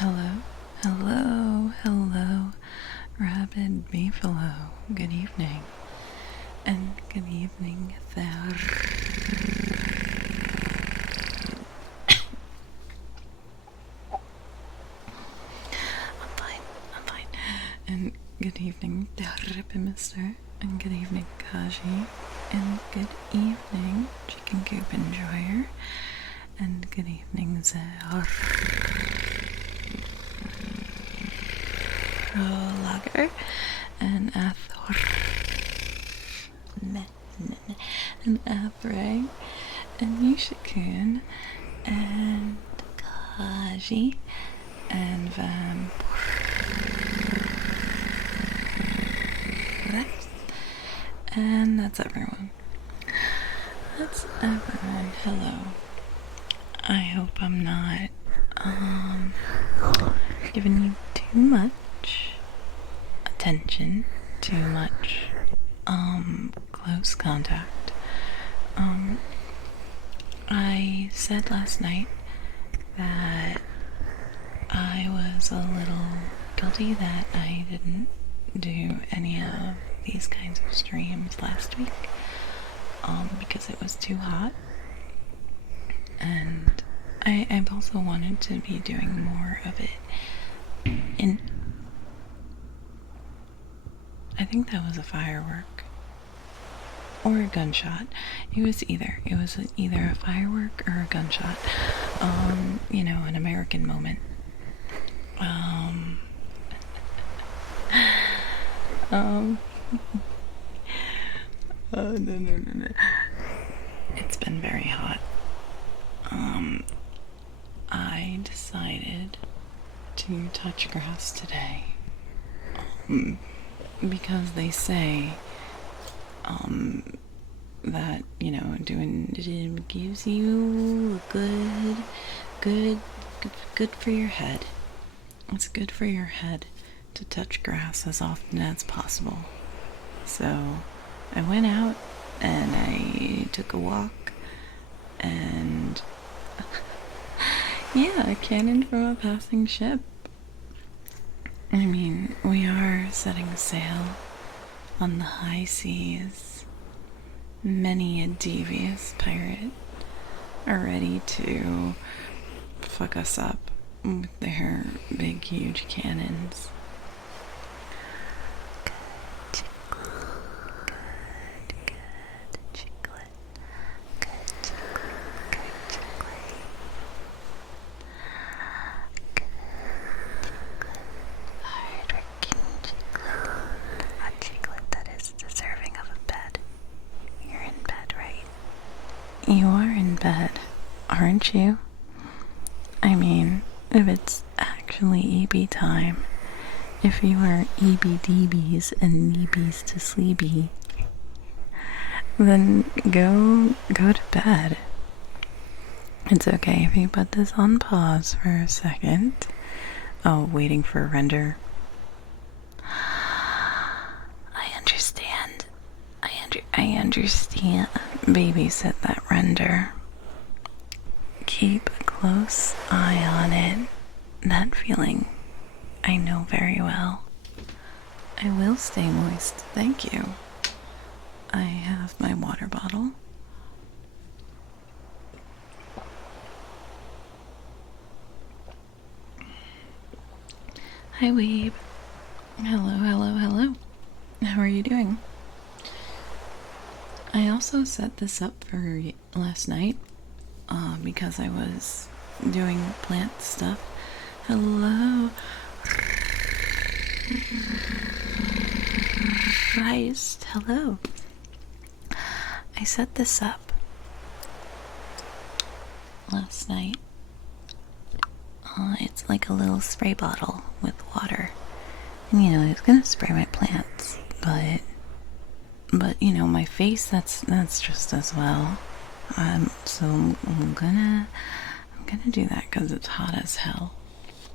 Hello, hello, hello, rabid beefalo. Good evening, and good evening there. I'm fine. And good evening, Mister, and good evening, Kaji, and good evening, Chicken Coop Enjoyer, and good evening, Zahar. Lager and Athor and Athray and Yishikun and Kaji and Vampire and that's everyone. Hello. I hope I'm not giving you too much attention, too much close contact. I said last night that I was a little guilty that I didn't do any of these kinds of streams last week because it was too hot, and I've also wanted to be doing more of it in. I think that was a firework or a gunshot. It was either a firework or a gunshot. An American moment. No. It's been very hot. I decided to touch grass today. Because they say, that, doing it gives you good for your head. It's good for your head to touch grass as often as possible. So I went out and I took a walk and yeah, a cannon from a passing ship. I mean, we are setting sail on the high seas. Many a devious pirate are ready to fuck us up with their big, huge cannons. You are in bed, aren't you? I mean, if it's actually EB time, if you are EBDBs and neebies to sleepy, then go to bed. It's okay if you put this on pause for a second. Oh, waiting for a render. I understand. Babysit that render. Keep a close eye on it. That feeling I know very well. I will stay moist, thank you. I have my water bottle. Hi, Weeb. Hello. How are you doing? I also set this up for last night because I was doing plant stuff. Hello. Christ, hello. I set this up last night. It's like a little spray bottle with water. And it's gonna spray my plants, but my face, that's just as well. So I'm gonna do that because it's hot as hell.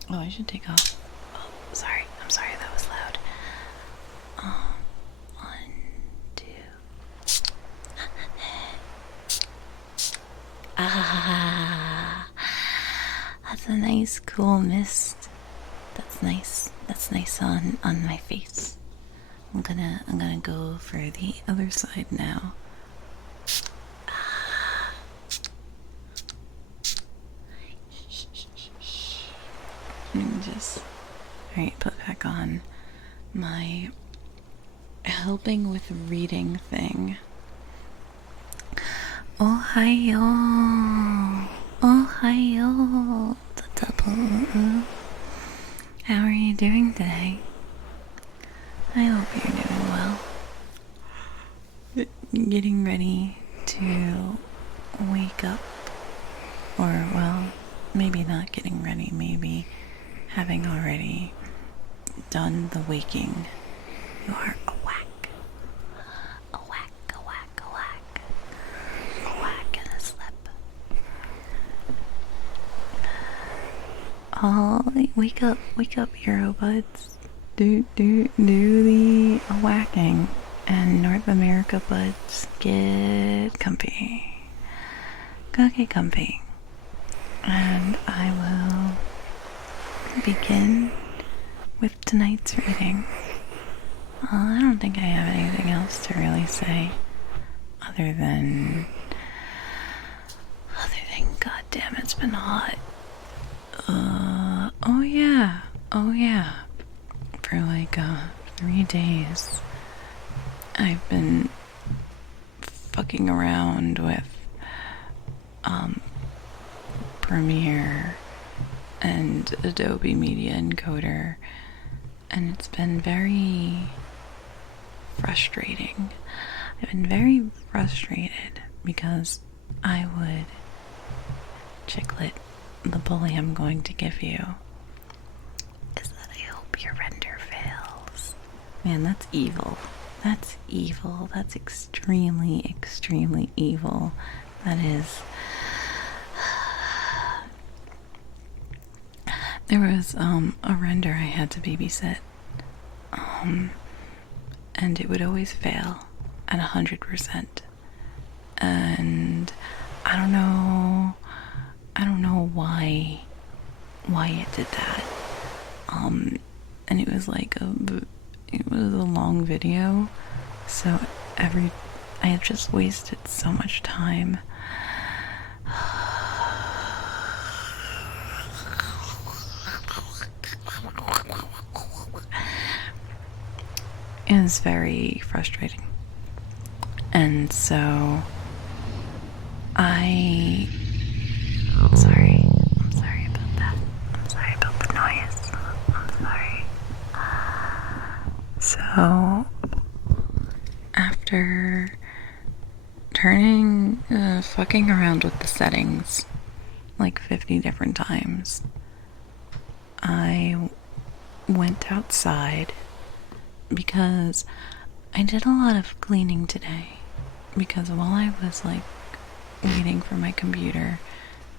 Oh, I should take off. Oh, sorry. I'm sorry, that was loud. 1, 2. Ah, that's a nice cool mist nice. That's nice on my face. I'm gonna go for the other side now. Just alright, put back on my helping with reading thing. Ohio! Ohio! The double. How are you doing today? I hope you're doing well. Getting ready to wake up. Or, well, maybe not getting ready, maybe having already done the waking. You are a whack. A whack, a whack, a whack. A whack and a slip. Oh, wake up, Eurobuds. Do the whacking. And North America buds, get comfy. Go get comfy. And I will begin with tonight's reading. I don't think I have anything else to really say other than God damn, it's been hot. Oh yeah. For like 3 days, I've been fucking around with Premiere and Adobe Media Encoder, and it's been very frustrating. I've been very frustrated because I would, Chicklet, the bully I'm going to give you is that I hope your render fails. Man, that's evil. That's evil. That's extremely, extremely evil. That is. There was a render I had to babysit, and it would always fail at 100%. And I don't know why it did that. And it was like it was a long video, so I had just wasted so much time. It was very frustrating. And so I'm sorry about that. I'm sorry about the noise. I'm sorry. So after fucking around with the settings like 50 different times, I went outside because I did a lot of cleaning today, because while I was like waiting for my computer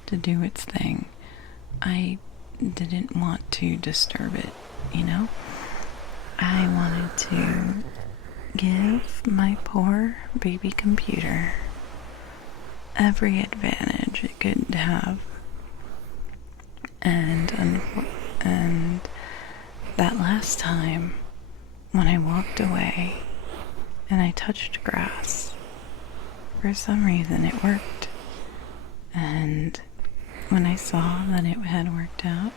to do its thing, I didn't want to disturb it, you know? I wanted to give my poor baby computer every advantage it could have. And that last time when I walked away and I touched grass, for some reason it worked. And when I saw that it had worked out,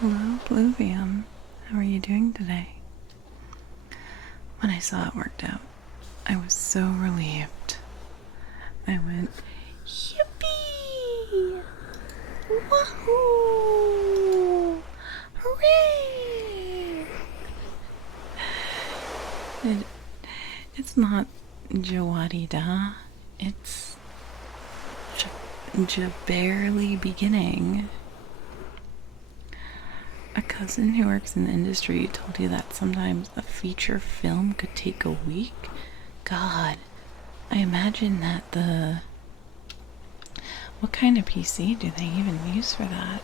hello Bluvium, how are you doing today? When I saw it worked out, I was so relieved. I went, yippee! Wahoo! Hooray! It's not Jawadida, it's barely beginning. A cousin who works in the industry told you that sometimes a feature film could take a week? God, I imagine that what kind of PC do they even use for that?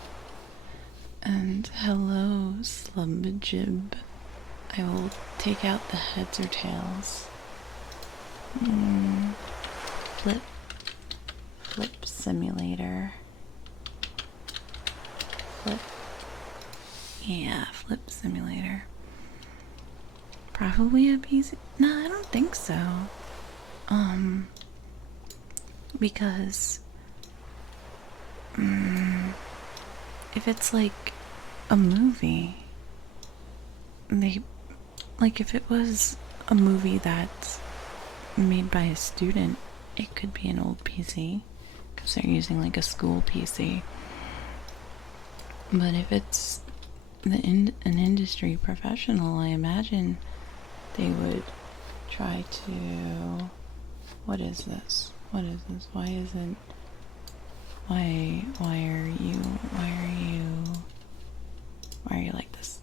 And hello, Slumbajib. I will take out the heads or tails. Flip simulator. Flip. Yeah, Flip Simulator. Probably a PC. No, I don't think so. Because if it's like a movie, they like if it was a movie that's made by a student, it could be an old PC because they're using like a school PC. But if it's an industry professional, I imagine they would try to. What is this? What is this? Why isn't? Why are you? Why are you like this?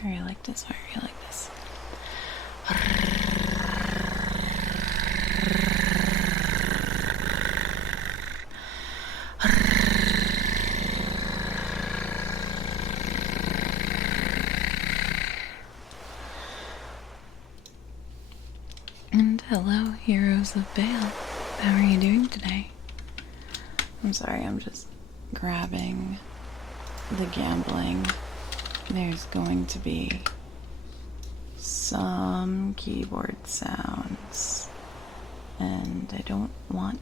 Why are you like this? Why are you like this? And hello, heroes of Bale. How are you doing today? I'm sorry, I'm just grabbing the gambling. There's going to be some keyboard sounds, and I don't want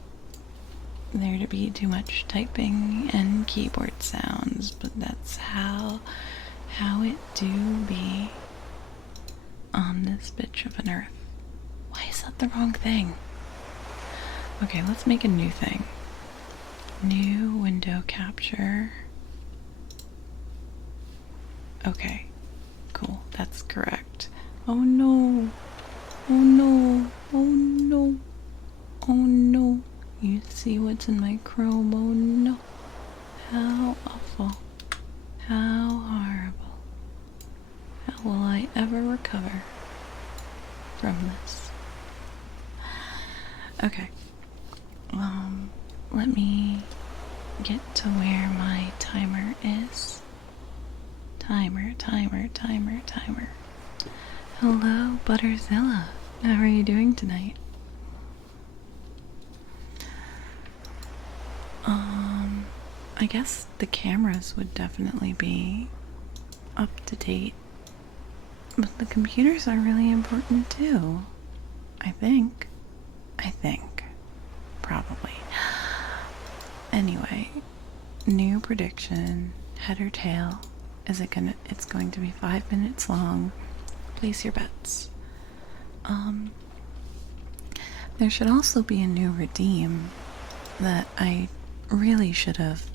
there to be too much typing and keyboard sounds, but that's how it do be on this bitch of an earth. Why is that the wrong thing? Okay, let's make a new thing. New window capture. Okay, cool, that's correct. Oh no, oh no, oh no, oh no. You see what's in my Chrome? Oh no. How awful. How horrible. How will I ever recover from this? Okay. Let me get to where my timer is. Timer. Hello, Butterzilla. How are you doing tonight? I guess the cameras would definitely be up to date, but the computers are really important too. I think. Probably. Anyway, new prediction, head or tail. It's going to be 5 minutes long. Place your bets. There should also be a new redeem that I really should have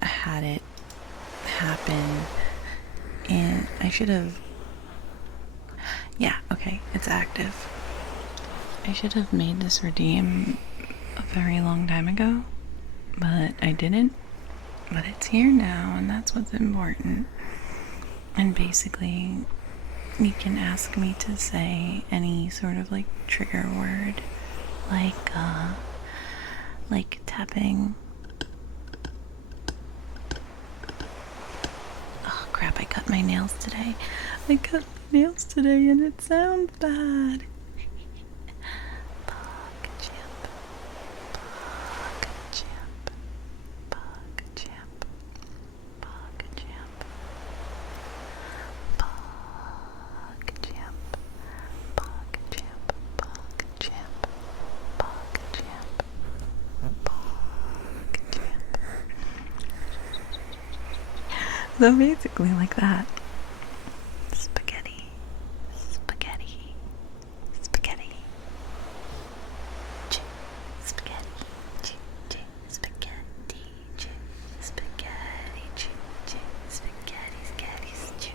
had it happen, and I should have. Yeah, okay, it's active. I should have made this redeem a very long time ago, but I didn't. But it's here now, and that's what's important. And basically, you can ask me to say any sort of like trigger word, like tapping. Oh crap, I cut my nails today. And it sounds bad. So basically like that. Spaghetti. Spaghetti. Spaghetti. Spaghetti. Spaghetti. Spaghetti. Spaghetti.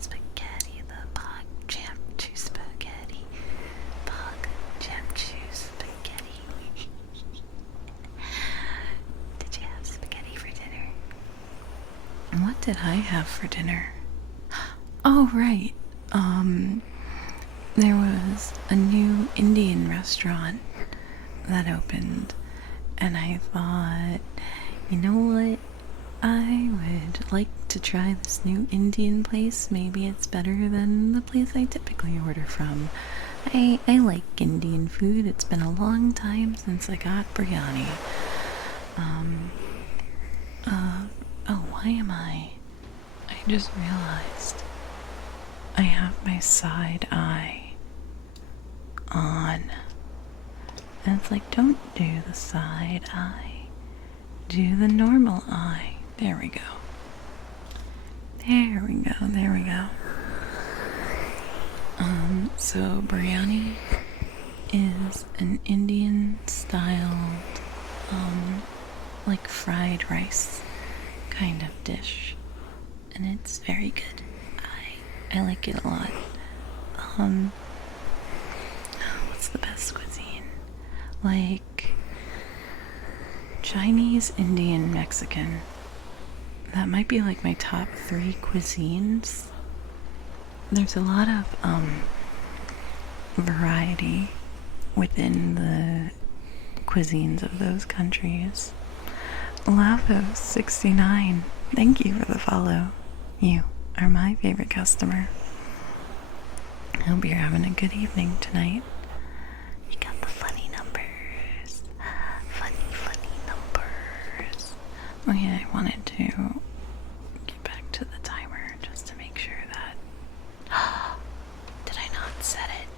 Spaghetti. The pog jam to spaghetti. Pog jam to spaghetti. Did you have spaghetti for dinner? What did I have for dinner? Oh, right. There was a new Indian restaurant that opened, and I thought, you know what? I would like to try this new Indian place. Maybe it's better than the place I typically order from. I like Indian food. It's been a long time since I got biryani. Oh, why am I I just realized I have my side eye on. And it's like, don't do the side eye. Do the normal eye. There we go. There we go. There we go. So biryani is an Indian styled, like fried rice kind of dish. And it's very good. I like it a lot. What's the best cuisine? Like Chinese, Indian, Mexican. That might be like my top 3 cuisines. There's a lot of variety within the cuisines of those countries. Lavo69, thank you for the follow. You are my favorite customer. I hope you're having a good evening tonight. You got the funny numbers. Funny numbers. Oh yeah, I wanted to get back to the timer just to make sure that... Did I not set it?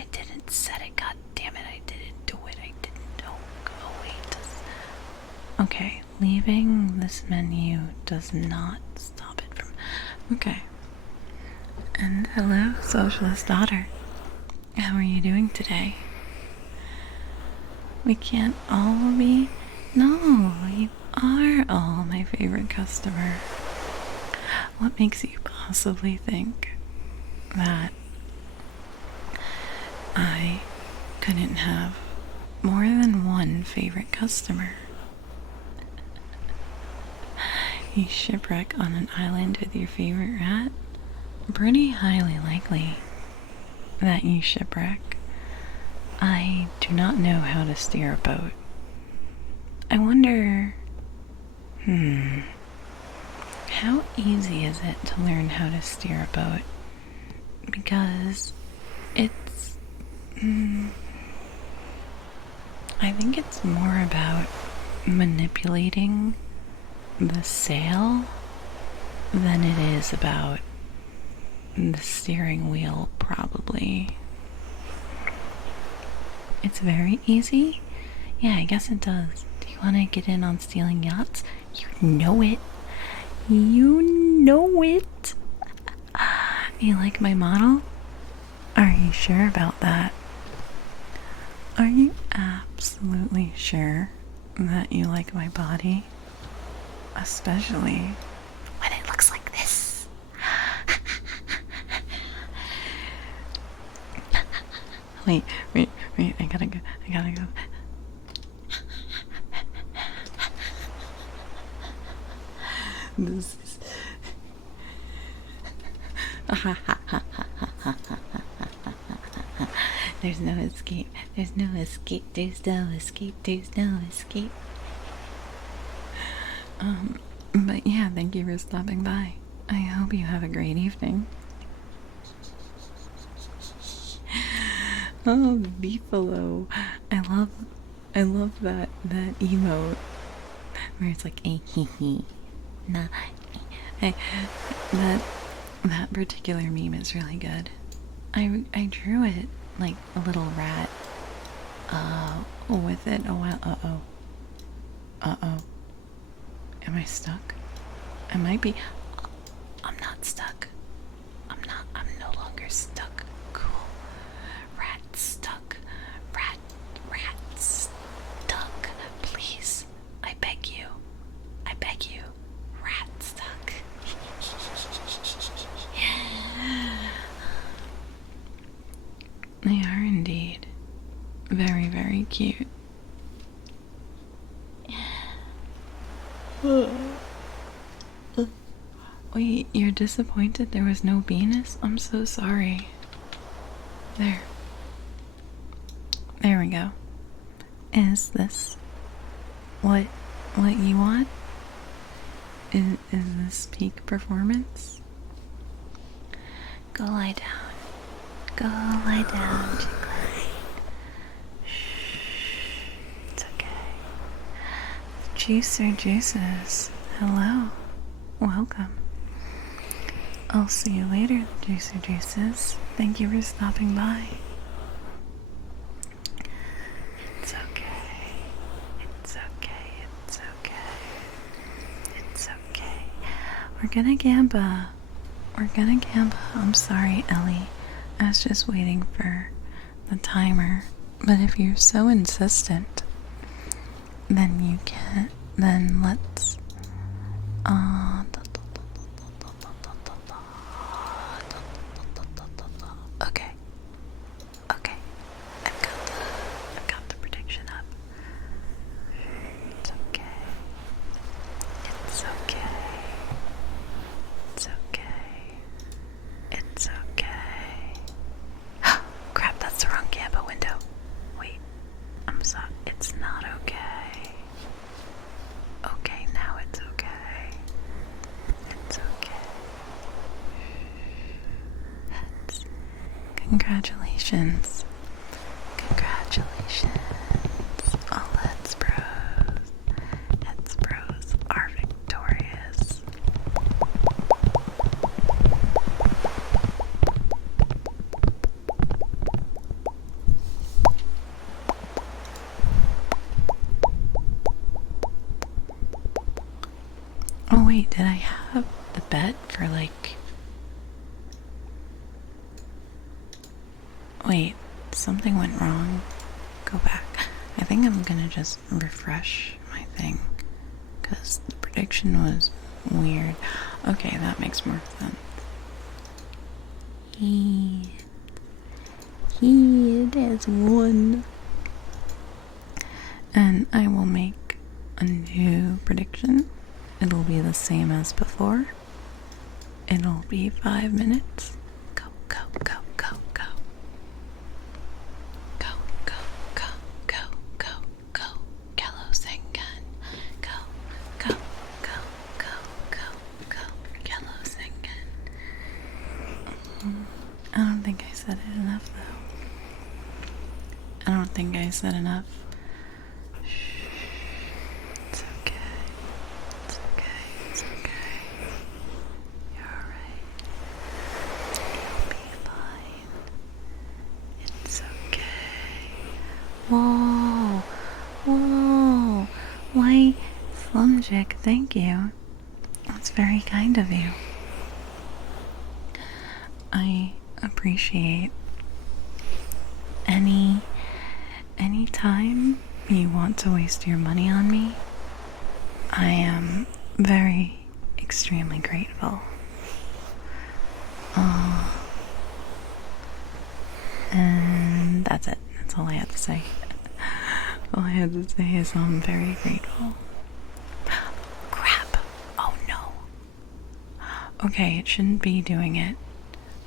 I didn't set it. God damn it, I didn't do it. I didn't know. Oh wait. Okay, leaving this menu does not stop it from... Okay. And hello, socialist daughter. How are you doing today? We can't all be... No, you are all my favorite customer. What makes you possibly think that I couldn't have more than one favorite customer? You shipwreck on an island with your favorite rat? Pretty highly likely that you shipwreck. I do not know how to steer a boat. I wonder... How easy is it to learn how to steer a boat? Because it's... I think it's more about manipulating the sail than it is about the steering wheel, probably. It's very easy? Yeah, I guess it does. Do you want to get in on stealing yachts? You know it. You know it. You like my model? Are you sure about that? Are you absolutely sure that you like my body? Especially when it looks like this. Wait, I gotta go. This is... There's no escape. There's no escape. There's no escape. There's no escape. But yeah, thank you for stopping by. I hope you have a great evening. Oh, the beefalo. I love that emote where it's like a hee hee. Nah. That particular meme is really good. I drew it like a little rat with it a while. Uh-oh. Am I stuck? I might be. I'm not stuck. I'm no longer stuck. Cool. Rat stuck. Rat stuck. Please. I beg you. Rat stuck. They are indeed very, very cute. Wait, you're disappointed there was no Venus? I'm so sorry. There we go. Is this what you want? Is this peak performance? Go lie down. Go lie down, Chicklet. Shh. It's okay. Juicer Juices. Hello. Welcome. I'll see you later, Juicy Juices. Thank you for stopping by. It's okay. It's okay. It's okay. It's okay. We're gonna Gamba. I'm sorry, Ellie. I was just waiting for the timer. But if you're so insistent, then you can't. Then let's. Okay. Okay. I've got the prediction up. It's okay. It's okay. It's okay. It's okay. Crap, that's the wrong Gamba window. Wait. I'm sorry. It's not okay. Okay, now it's okay. It's okay. Congratulations. Congratulations. Oh, let's bros. Let's bros are victorious. Oh wait, did I have the bet for like... Wait, something went wrong. Go back. I think I'm gonna just refresh my thing because the prediction was weird. Okay, that makes more sense. He has won. And I will make a new prediction. It'll be the same as before. It'll be 5 minutes. Go, go, go, go, go. Go, go, go, go, go, go. Gallo Sengan. Go, go, go, go, go, go. Gallo Sengan. I don't think I said it enough, though. I don't think I said enough. It's okay. It's okay. It's okay. You're alright. You'll be fine. It's okay. Whoa. Whoa. Why, Slumjick, thank you. That's very kind of you. I appreciate any time you want to waste your money on me. I am very, extremely grateful. And that's it. That's all I had to say. All I had to say is I'm very grateful. Crap. Oh no. Okay, it shouldn't be doing it.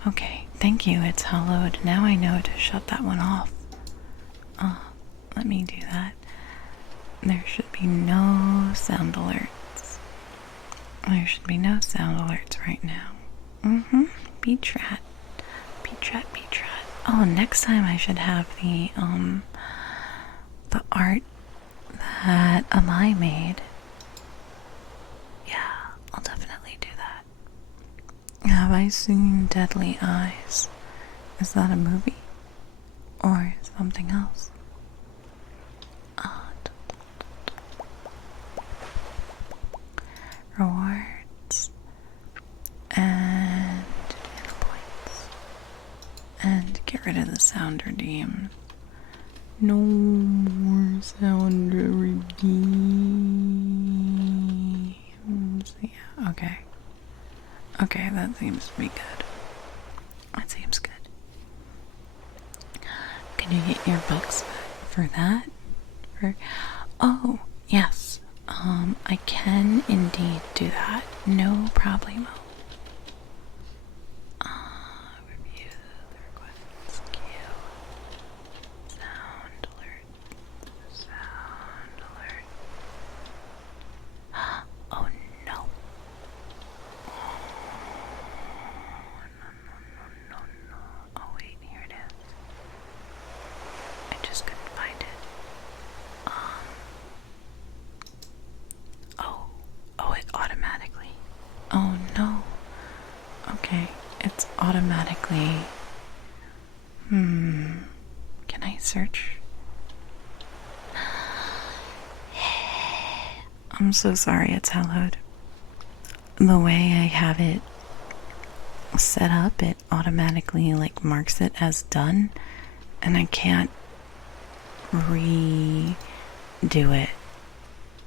Okay, thank you. It's hallowed. Now I know to shut that one off. Let me do that. There should be no sound alerts. There should be no sound alerts right now. Beach rat. Beach rat, beach rat. Oh, next time I should have the art that Amai made. Yeah, I'll definitely do that. Have I seen Deadly Eyes? Is that a movie? Or something else? Rewards and points, and get rid of the sound redeemed. No more sound redeems. Yeah, okay. Okay, that seems to be good. That seems good. Can you get your bucks back for that? Oh, yes. I can indeed do that. No problemo. Review the requests. Queue. Sound alert. Sound alert. Oh no. No. Oh wait, here it is. I just couldn't find it. Oh, it automatically. Oh no. automatically. Can I search? I'm so sorry it's hallowed. The way I have it set up, it automatically like marks it as done, and I can't redo it.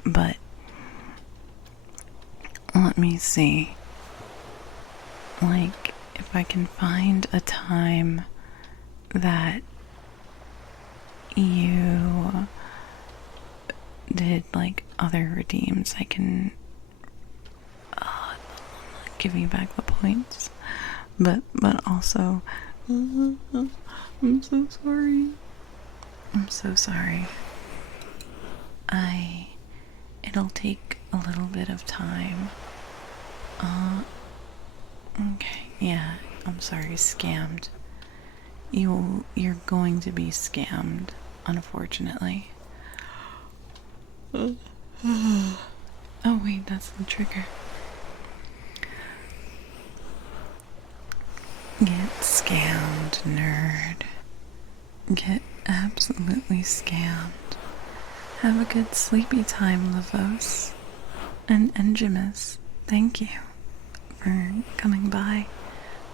But let me see. Like, if I can find a time that you did like other redeems, I can give you back the points. But also, I'm so sorry. I'm so sorry. It'll take a little bit of time. Okay, yeah, I'm sorry, scammed. You're going to be scammed, unfortunately. Oh wait, that's the trigger. Get scammed, nerd. Get absolutely scammed. Have a good sleepy time, Lavos. And Engimus, thank you for coming by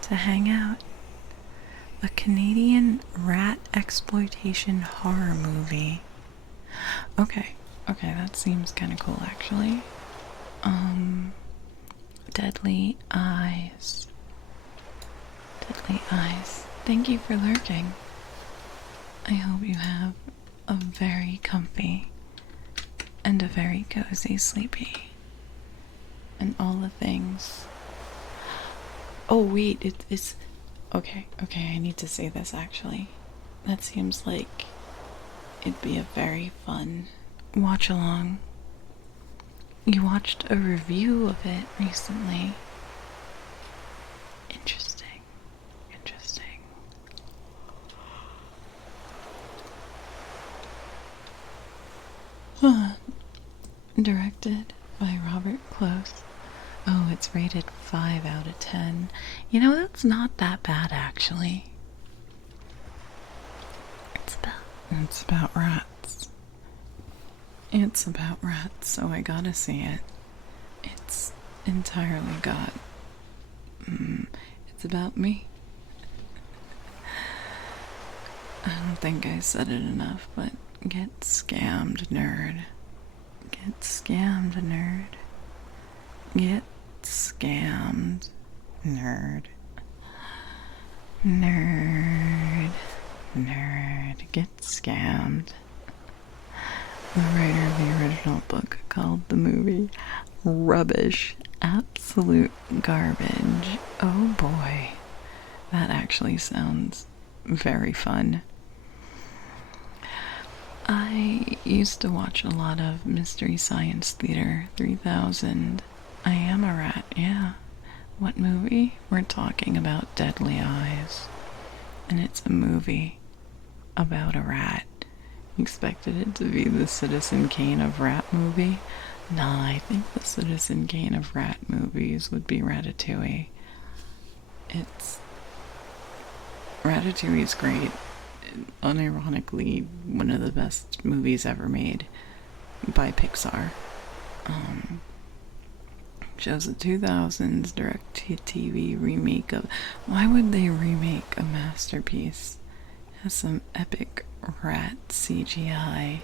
to hang out. A Canadian rat exploitation horror movie. Okay, that seems kind of cool actually. Deadly Eyes. Deadly Eyes. Thank you for lurking. I hope you have a very comfy and a very cozy sleepy. And all the things. Oh wait, it's okay, I need to say this actually. That seems like it'd be a very fun watch along. You watched a review of it recently. Interesting. Directed by Robert Close. Oh, it's rated 5 out of 10. You know, that's not that bad actually. It's about rats. It's about rats, so I gotta see it. It's entirely got. It's about me. I don't think I said it enough, but get scammed, nerd. Get scammed, nerd. Get scammed, nerd. Nerd. Get scammed. The writer of the original book called the movie rubbish. Absolute garbage. Oh boy. That actually sounds very fun. I used to watch a lot of Mystery Science Theater 3000. I Am a Rat, yeah. What movie? We're talking about Deadly Eyes. And it's a movie about a rat. You expected it to be the Citizen Kane of rat movie? Nah, I think the Citizen Kane of rat movies would be Ratatouille. Ratatouille is great. Unironically, one of the best movies ever made by Pixar. Shows the 2000s direct-to-TV remake of... Why would they remake a masterpiece? It has some epic rat CGI.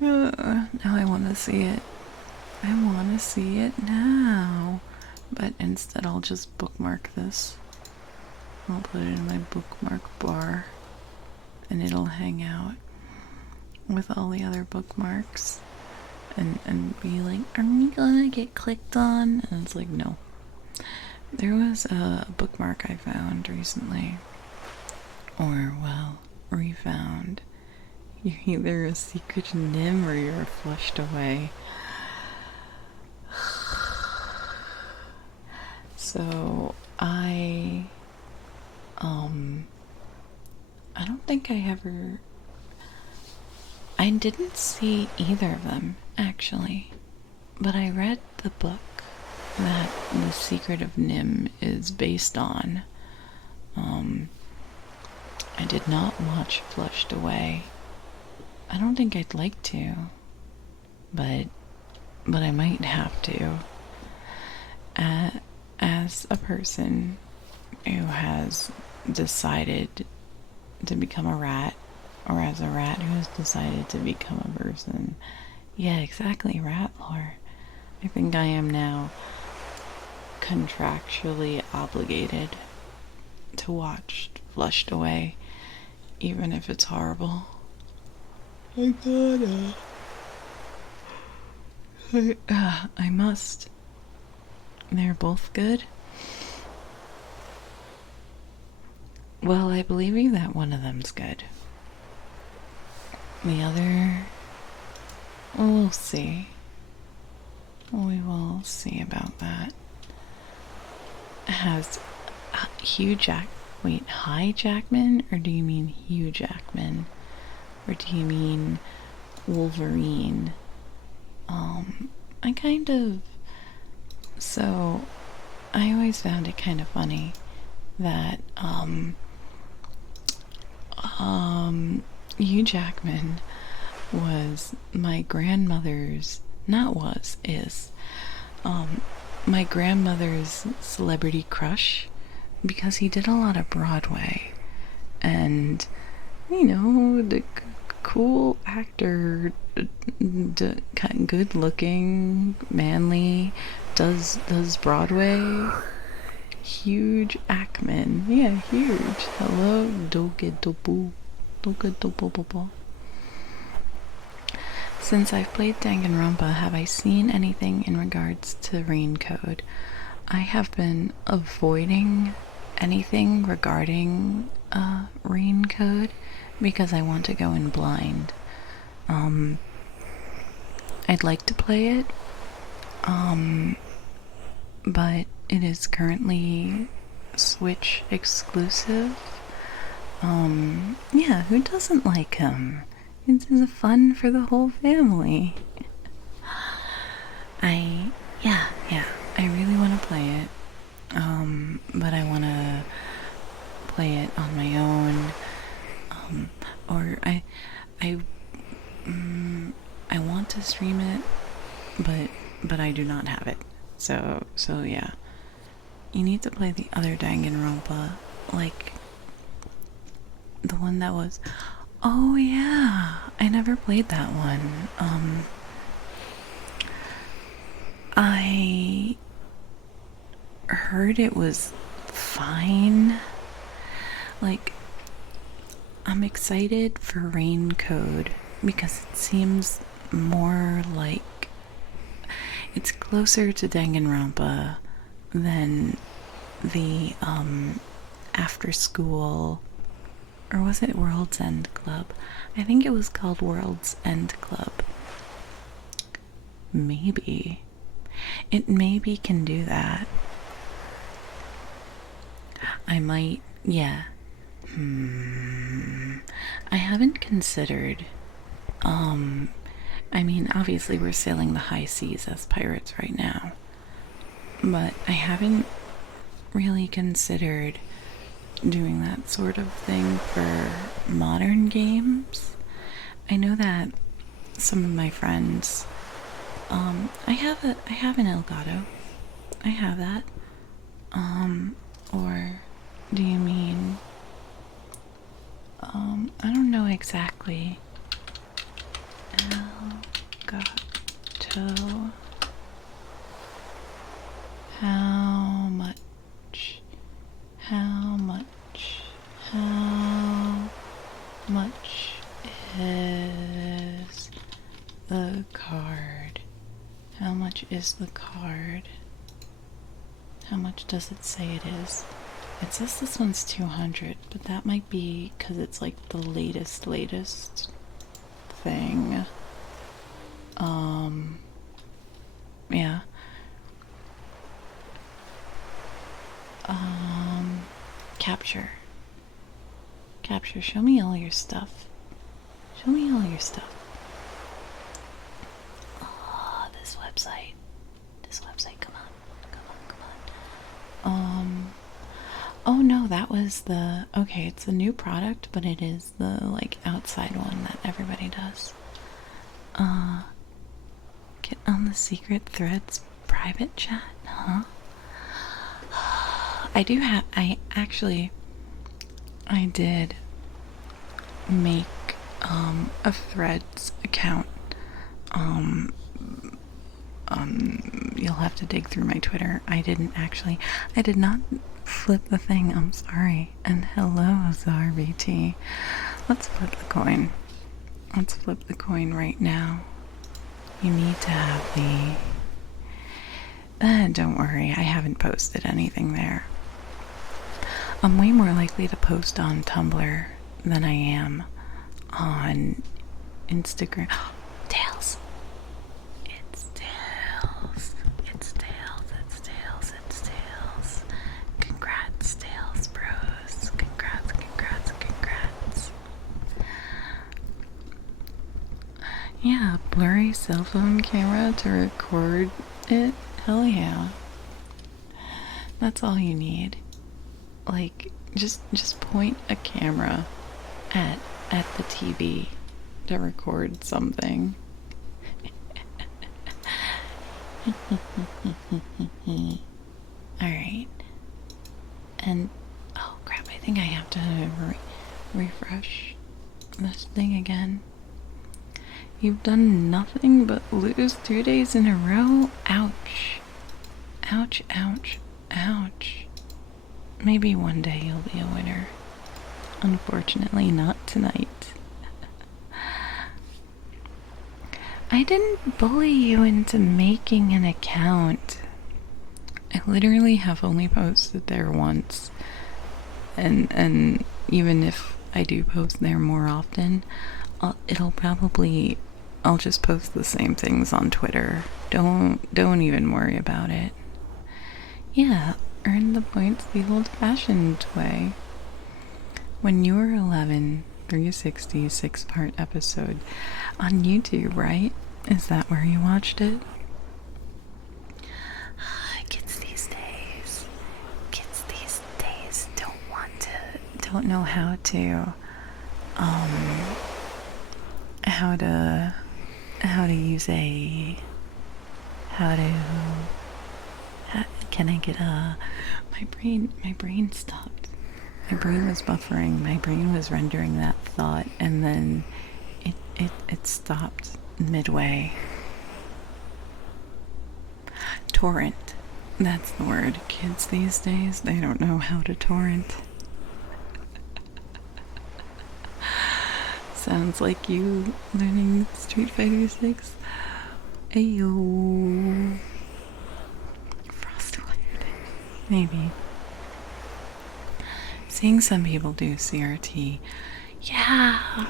Now I want to see it. I want to see it now. But instead I'll just bookmark this. I'll put it in my bookmark bar. And it'll hang out with all the other bookmarks. And be like, are we gonna get clicked on? And it's like, no. There was a bookmark I found recently. Or, well, refound. You're either a secret nim or you're flushed away. So, I don't think I didn't see either of them, actually. but I read the book that The Secret of Nim is based on. I did not watch Flushed Away. I don't think I'd like to, but I might have to. As a person who has decided to become a rat, or as a rat who has decided to become a person. Yeah, exactly, rat lore. I think I am now contractually obligated to watch Flushed Away, even if it's horrible. I gotta. I must. They're both good. Well, I believe you that one of them's good. The other, well, we'll see. We will see about that. Has Hugh Jack... Wait, High Jackman? Or do you mean Hugh Jackman? Or do you mean Wolverine? I kind of... So, I always found it kind of funny that, Hugh Jackman was my grandmother's... Not was, is. My grandmother's celebrity crush, because he did a lot of Broadway. And, you know, the cool actor, kind of good looking, manly, does Broadway. Huge Ackman. Yeah, huge. Hello, Dogedobu. Since I've played Danganronpa, have I seen anything in regards to Rain Code? I have been avoiding anything regarding Rain Code because I want to go in blind. I'd like to play it, but it is currently Switch exclusive. Yeah, who doesn't like him? It's fun for the whole family. I really want to play it. But I want to play it on my own. Or I want to stream it, but I do not have it. So yeah. You need to play the other Danganronpa, like the one that was... Oh yeah, I never played that one. I heard it was fine. Like, I'm excited for Rain Code because it seems more like it's closer to Danganronpa than the after school, or was it World's End Club? I think it was called World's End Club. Maybe. It maybe can do that. I might, yeah. I haven't considered, I mean, obviously we're sailing the high seas as pirates right now, but I haven't really considered doing that sort of thing for modern games. I know that some of my friends, I have an Elgato. I have that. Or do you mean, I don't know exactly. Elgato. How much is the card? How much is the card? How much does it say it is? It says this one's 200, but that might be because it's like the latest thing. Yeah. Capture, show me all your stuff. Show me all your stuff. Oh, this website. Oh no, that was the, okay, it's a new product, but it is the like outside one that everybody does. Get on the secret threads private chat, huh? I do have, I did make a threads account. Um, you'll have to dig through my Twitter. I did not flip the thing. I'm sorry. And hello, ZarBT. Let's flip the coin. Let's flip the coin right now. You need to have the... don't worry, I haven't posted anything there. I'm way more likely to post on Tumblr than I am on Instagram. Tails! It's Tails. It's Tails. It's Tails. It's Tails. Congrats, Tails bros. Congrats, congrats, congrats. Yeah, blurry cell phone camera to record it. Hell yeah. That's all you need. Like, just point a camera at the TV to record something. Alright. And, oh crap, I think I have to refresh this thing again. You've done nothing but lose 2 days in a row? Ouch. Ouch, ouch, ouch. Maybe one day you'll be a winner. Unfortunately, not tonight. I didn't bully you into making an account. I literally have only posted there once. And even if I do post there more often, I'll just post the same things on Twitter. Don't even worry about it. Yeah, earn the points the old-fashioned way. When you were 11, 360 6-part episode on YouTube, right? Is that where you watched it? Kids these days don't know how to use can I get my brain stopped. My brain was buffering. My brain was rendering that thought, and then it stopped midway. Torrent. That's the word. Kids these days, they don't know how to torrent. Sounds like you learning Street Fighter 6. Ayo. Frostwind. Maybe. Seeing some people do CRT. Yeah.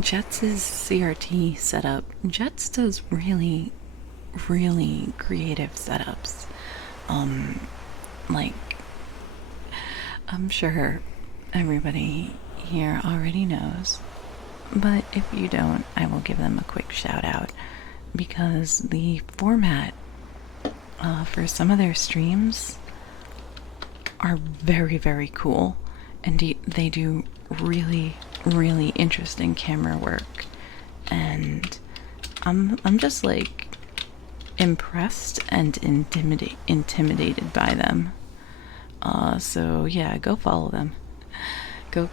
Jets' CRT setup. Jets does really, really creative setups. Like, I'm sure everybody here already knows, but if you don't, I will give them a quick shout out, because the format for some of their streams are very, very cool, and they do really, really interesting camera work, and I'm just like impressed and intimidated by them. So yeah, go follow them. Go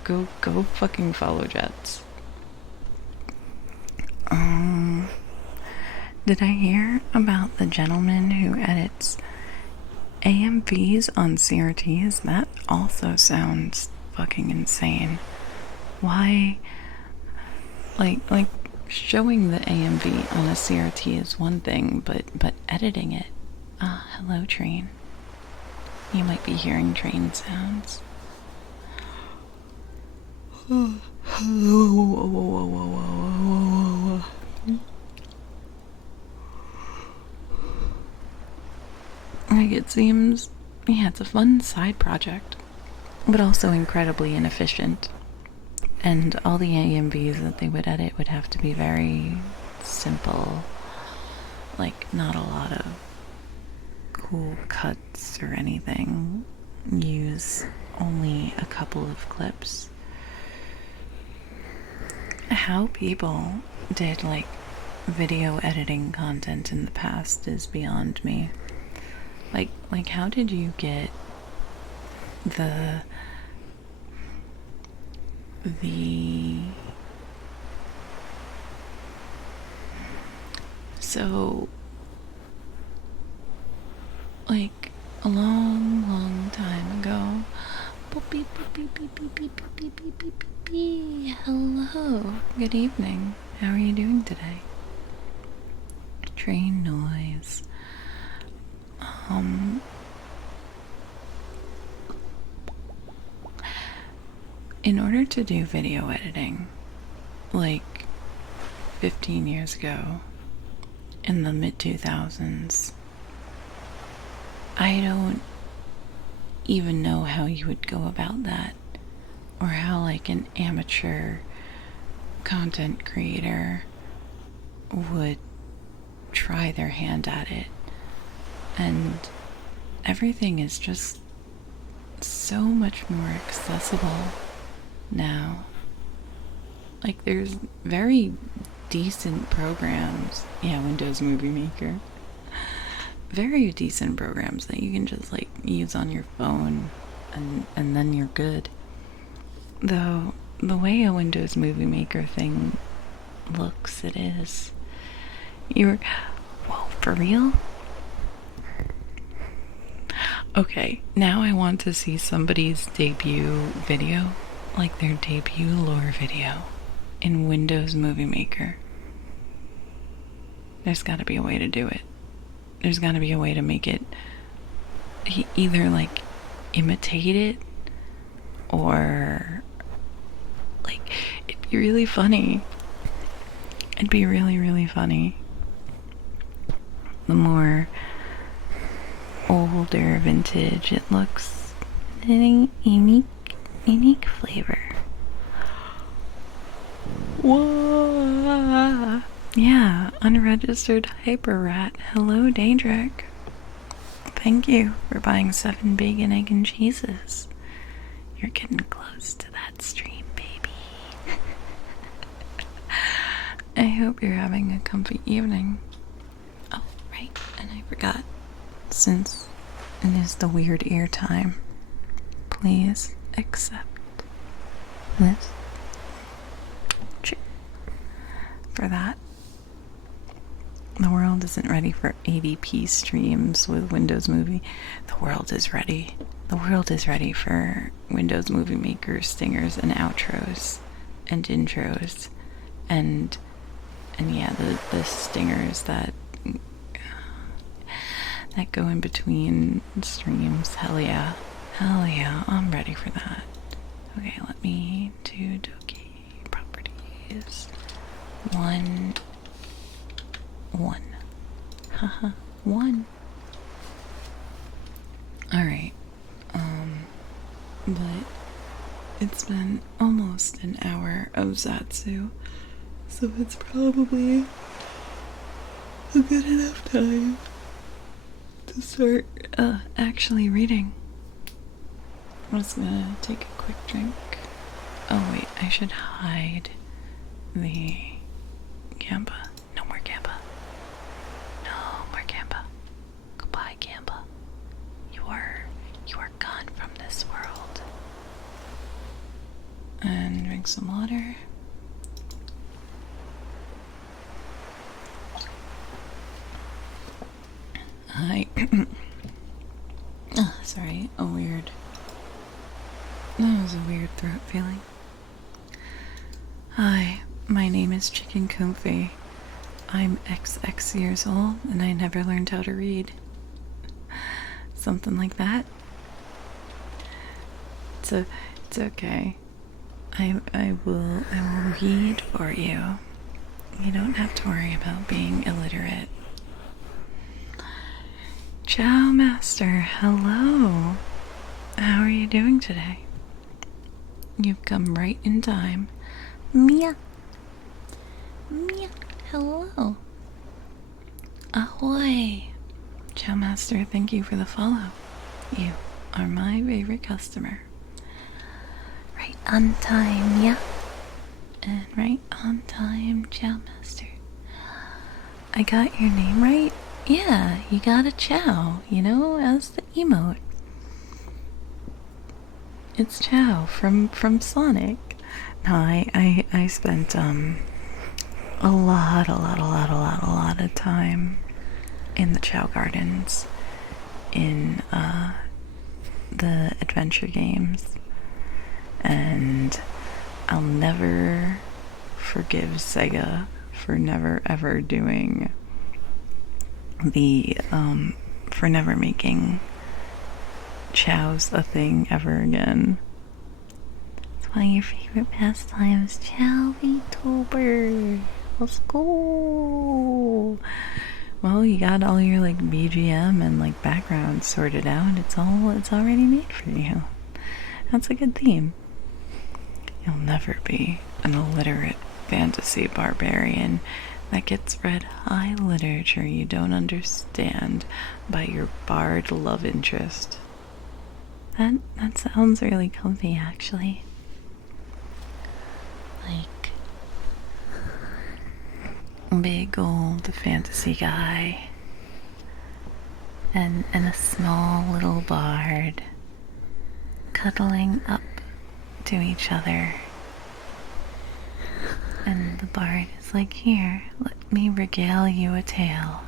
fucking follow Jets. Did I hear about the gentleman who edits AMVs on CRTs? That also sounds fucking insane. Why? Like showing the AMV on a CRT is one thing, but editing it. Hello, train. You might be hearing train sounds. Like, it seems, yeah, it's a fun side project, but also incredibly inefficient. And all the AMVs that they would edit would have to be very simple, like not a lot of cool cuts or anything. use only a couple of clips. How people did like video editing content in the past is beyond me. Like how did you get the so like a long time ago. Hello, good evening. How are you doing today? Train noise. In order to do video editing, like 15 years ago, in the mid 2000s, I don't even know how you would go about that, or how like an amateur content creator would try their hand at it. And everything is just so much more accessible now. Like there's very decent programs. Yeah, Windows Movie Maker. Very decent programs that you can just like use on your phone and then you're good. Though the way a Windows Movie Maker thing looks, it is. Whoa, for real? Okay, now I want to see somebody's debut video, like their debut lore video in Windows Movie Maker. There's gotta be a way to do it. There's gotta be a way to make it either like imitate it or like it'd be really funny. It'd be really funny. The more older vintage it looks, unique flavor. Whoa. Yeah, unregistered hyper rat. Hello, Daedric. Thank you for buying 7 bacon, egg, and cheeses. You're getting close to that stream, baby. I hope you're having a comfy evening. Oh, right, and I forgot. Since it is the weird ear time, please accept this cheer for that. The world isn't ready for 80p streams with Windows Movie. The world is ready. The world is ready for Windows Movie Maker stingers and outros and intros and yeah, the stingers that go in between streams. Hell yeah, I'm ready for that. Okay, let me do Doki properties. One. Haha, 1. Alright, but it's been almost an hour of Zatsu, so it's probably a good enough time to start actually reading. I'm just gonna take a quick drink. Oh wait, I should hide the Gamba. No more Gamba. No more Gamba. Goodbye, Gamba. You are gone from this world. And drink some water. Hi. Sorry, that was a weird throat feeling. Hi, my name is Chicken Comfy. I'm XX years old and I never learned how to read. Something like that. It's okay. I will read for you. You don't have to worry about being illiterate. Ciao, Master. Hello. How are you doing today? You've come right in time. Mia. Hello. Ahoy. Ciao, Master. Thank you for the follow. You are my favorite customer. Right on time, yeah. And right on time, Chow Master. I got your name right? Yeah, you got a Chow, as the emote. It's Chow from Sonic. No, I spent a lot of time in the Chow Gardens in the adventure games, and I'll never forgive Sega for never ever doing for never making Chows a thing ever again. That's why your favorite pastime is Chow VTuber. Let's go. Well, you got all your BGM and background sorted out. It's already made for you. That's a good theme. You'll never be an illiterate fantasy barbarian that gets read high literature you don't understand by your bard love interest. That sounds really comfy, actually. Big old fantasy guy and a small little bard cuddling up to each other. And the bard is like, here, let me regale you a tale.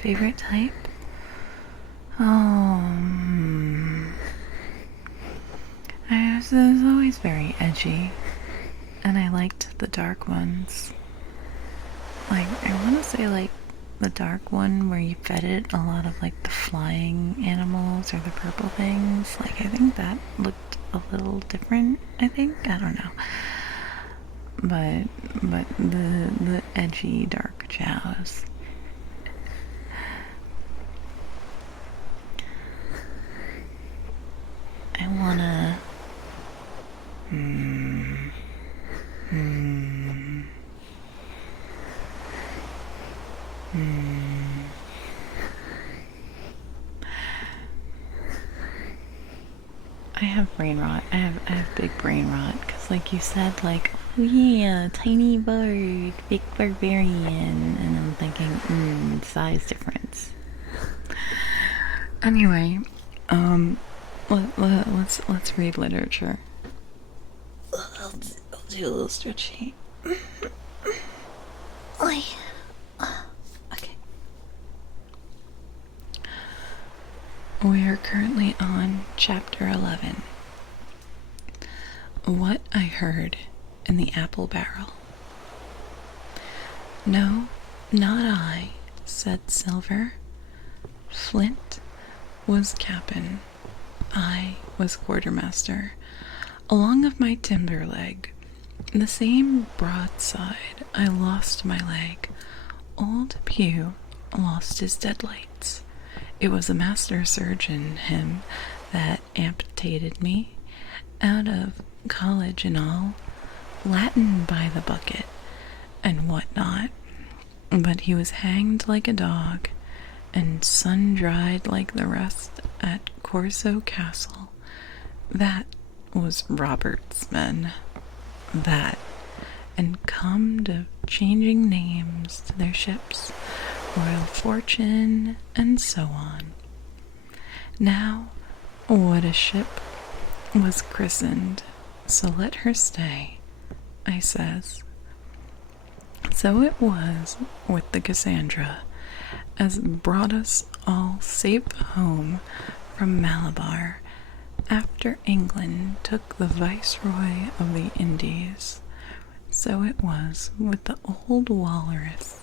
Favorite type? Oh, I was always very edgy, and I liked the dark ones. I want to say the dark one where you fed it a lot of the flying animals or the purple things. I think that looked a little different. I don't know. But the edgy dark chows. I wanna I have brain rot. I have big brain rot because, you said, oh yeah, tiny bird, big barbarian, and I'm thinking, size difference. Anyway, let's read literature. I'll do a little stretchy. Okay. We are currently on chapter 11. What I Heard in the Apple Barrel. No, not I, said Silver. Flint was cap'n. I was quartermaster. Along of my timber leg, the same broadside, I lost my leg. Old Pew lost his deadlights. It was a master surgeon, him, that amputated me. Out of college and all, Latin by the bucket, and what not. But he was hanged like a dog, and sun-dried like the rest at Corso Castle. That was Robert's men. That, and come to changing names to their ships, Royal Fortune, and so on. Now, what a ship was christened, so let her stay, I says. So it was with the Cassandra, as brought us all safe home from Malabar, after England took the Viceroy of the Indies. So it was with the old Walrus,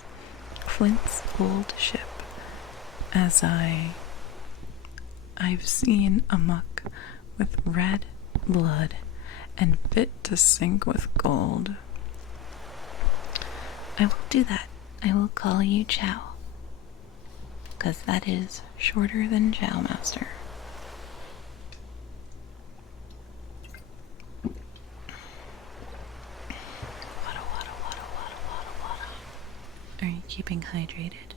Flint's old ship, as I've seen amuck with red blood and fit to sink with gold. I will do that. I will call you Chow, 'cause that is shorter than Chow Master. Are you keeping hydrated?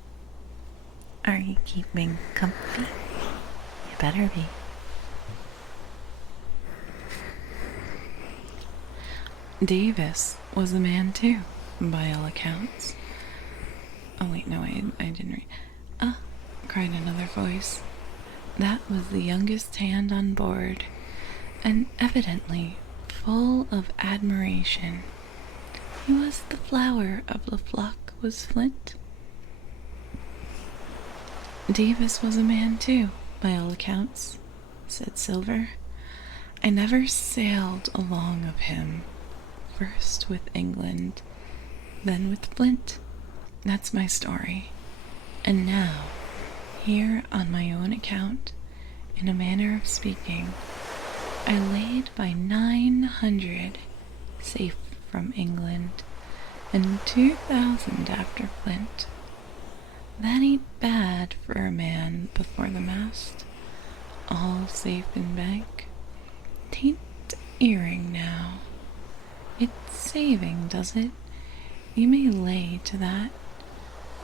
Are you keeping comfy? You better be. Davis was a man too, by all accounts. Oh wait, no, I didn't read. Ah, cried another voice. That was the youngest hand on board, and evidently full of admiration. He was the flower of the flock, was Flint. Davis was a man too, by all accounts, said Silver. I never sailed along of him, first with England, then with Flint. That's my story. And now, here on my own account, in a manner of speaking, I laid by 900 safe from England, and 2,000 after Flint. That ain't bad for a man before the mast, all safe in bank. 'Tain't earing now. It's saving, does it? You may lay to that.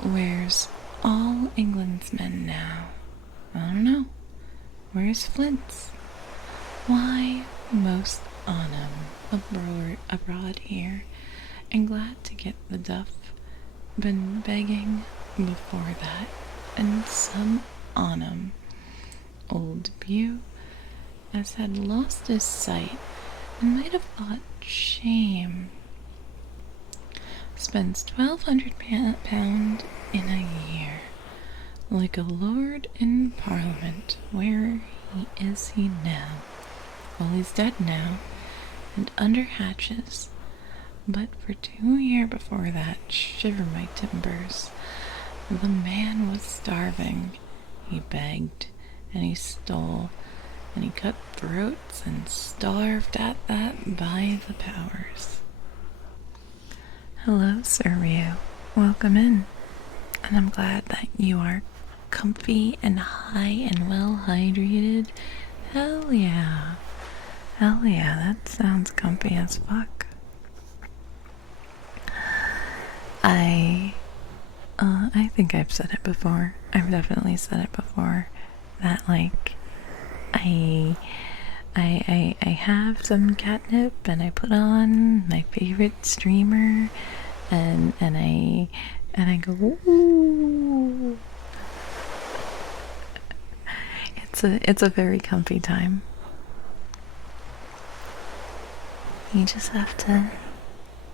Where's all England's men now? I don't know. Where's Flint's? Why, most on 'em abroad here, and glad to get the duff. Been begging before that, and some on 'em. Old Bew, as had lost his sight, and might have thought shame. Spends £1,200 in a year, like a lord in Parliament. Where is he now? Well, he's dead now, and under hatches. But for 2 years before that, shiver my timbers, the man was starving. He begged, and he stole, and he cut throats and starved at that by the powers. Hello, Sir Rio. Welcome in. And I'm glad that you are comfy and high and well hydrated. Hell yeah. Hell yeah, that sounds comfy as fuck. I think I've said it before. I've definitely said it before. That like I have some catnip and I put on my favorite streamer and I go, ooh. It's a very comfy time. You just have to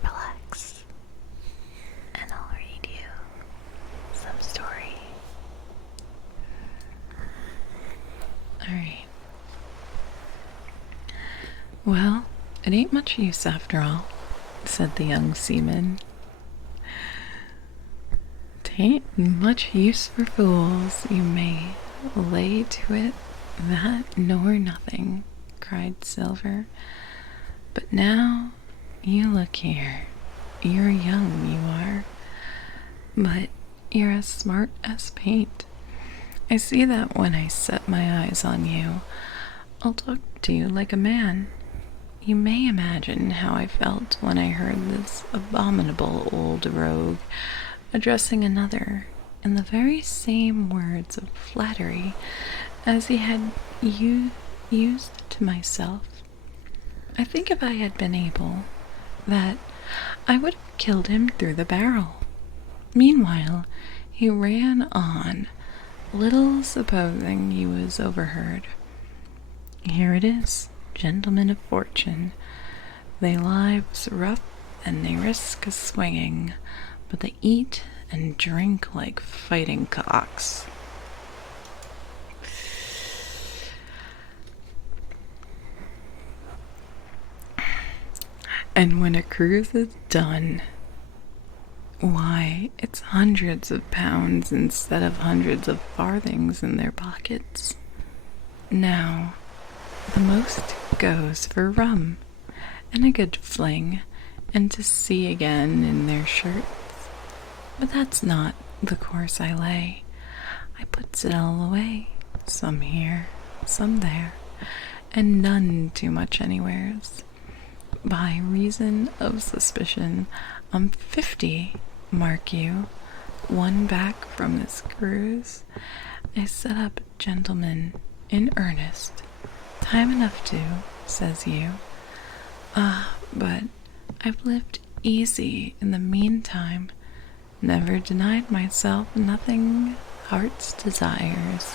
relax and I'll read you some story. Alright. Well, it ain't much use after all, said the young seaman. 'Tain't much use for fools, you may lay to it, that nor nothing, cried Silver. But now, you look here, you're young, you are, but you're as smart as paint. I see that when I set my eyes on you, I'll talk to you like a man. You may imagine how I felt when I heard this abominable old rogue addressing another in the very same words of flattery as he had used to myself. I think if I had been able, that I would have killed him through the barrel. Meanwhile, he ran on, little supposing he was overheard. Here it is, gentlemen of fortune. They lives rough and they risk a swinging, but they eat and drink like fighting cocks. And when a cruise is done, why, it's hundreds of pounds instead of hundreds of farthings in their pockets. Now, the most goes for rum, and a good fling, and to sea again in their shirts. But that's not the course I lay. I puts it all away, some here, some there, and none too much anywheres. By reason of suspicion, I'm 50, mark you, one back from this cruise. I set up, gentlemen, in earnest. Time enough to, says you. Ah, but I've lived easy in the meantime, never denied myself nothing heart's desires,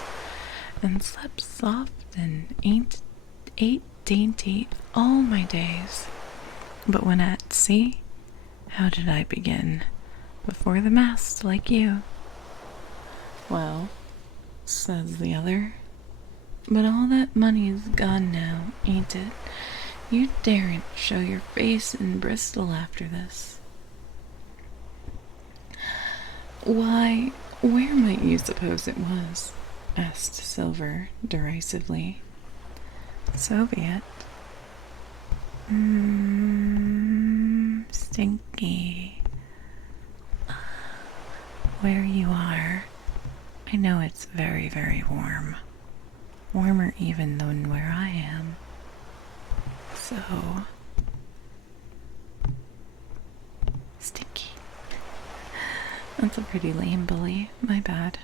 and slept soft and ate dainty all my days. But when at sea, how did I begin? Before the mast, like you. Well, says the other, but all that money's gone now, ain't it? You daren't show your face in Bristol after this. Why, where might you suppose it was? Asked Silver derisively. Soviet. Stinky. Where you are, I know it's very, very warm. Warmer even than where I am. So... stinky. That's a pretty lame bully. My bad.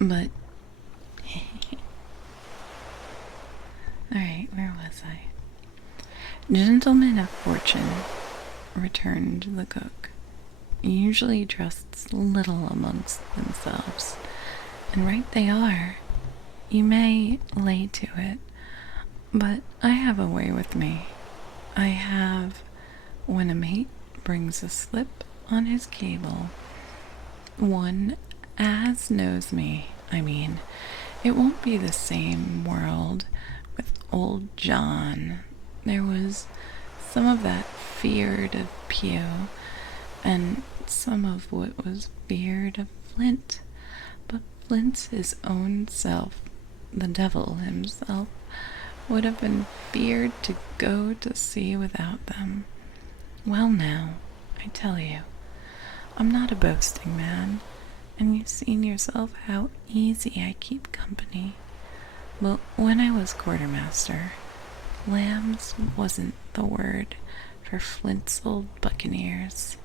But... Alright, where was I? Gentlemen of fortune, returned the cook, usually dressed little amongst themselves, and right they are. You may lay to it, but I have a way with me. I have, when a mate brings a slip on his cable, one as knows me, I mean, it won't be the same world with old John. There was some of that feared of Pew, and some of what was feared of Flint. But Flint's his own self, the devil himself, would have been feared to go to sea without them. Well now, I tell you, I'm not a boasting man, and you've seen yourself how easy I keep company. But when I was quartermaster, lambs wasn't the word for Flint's old buccaneers.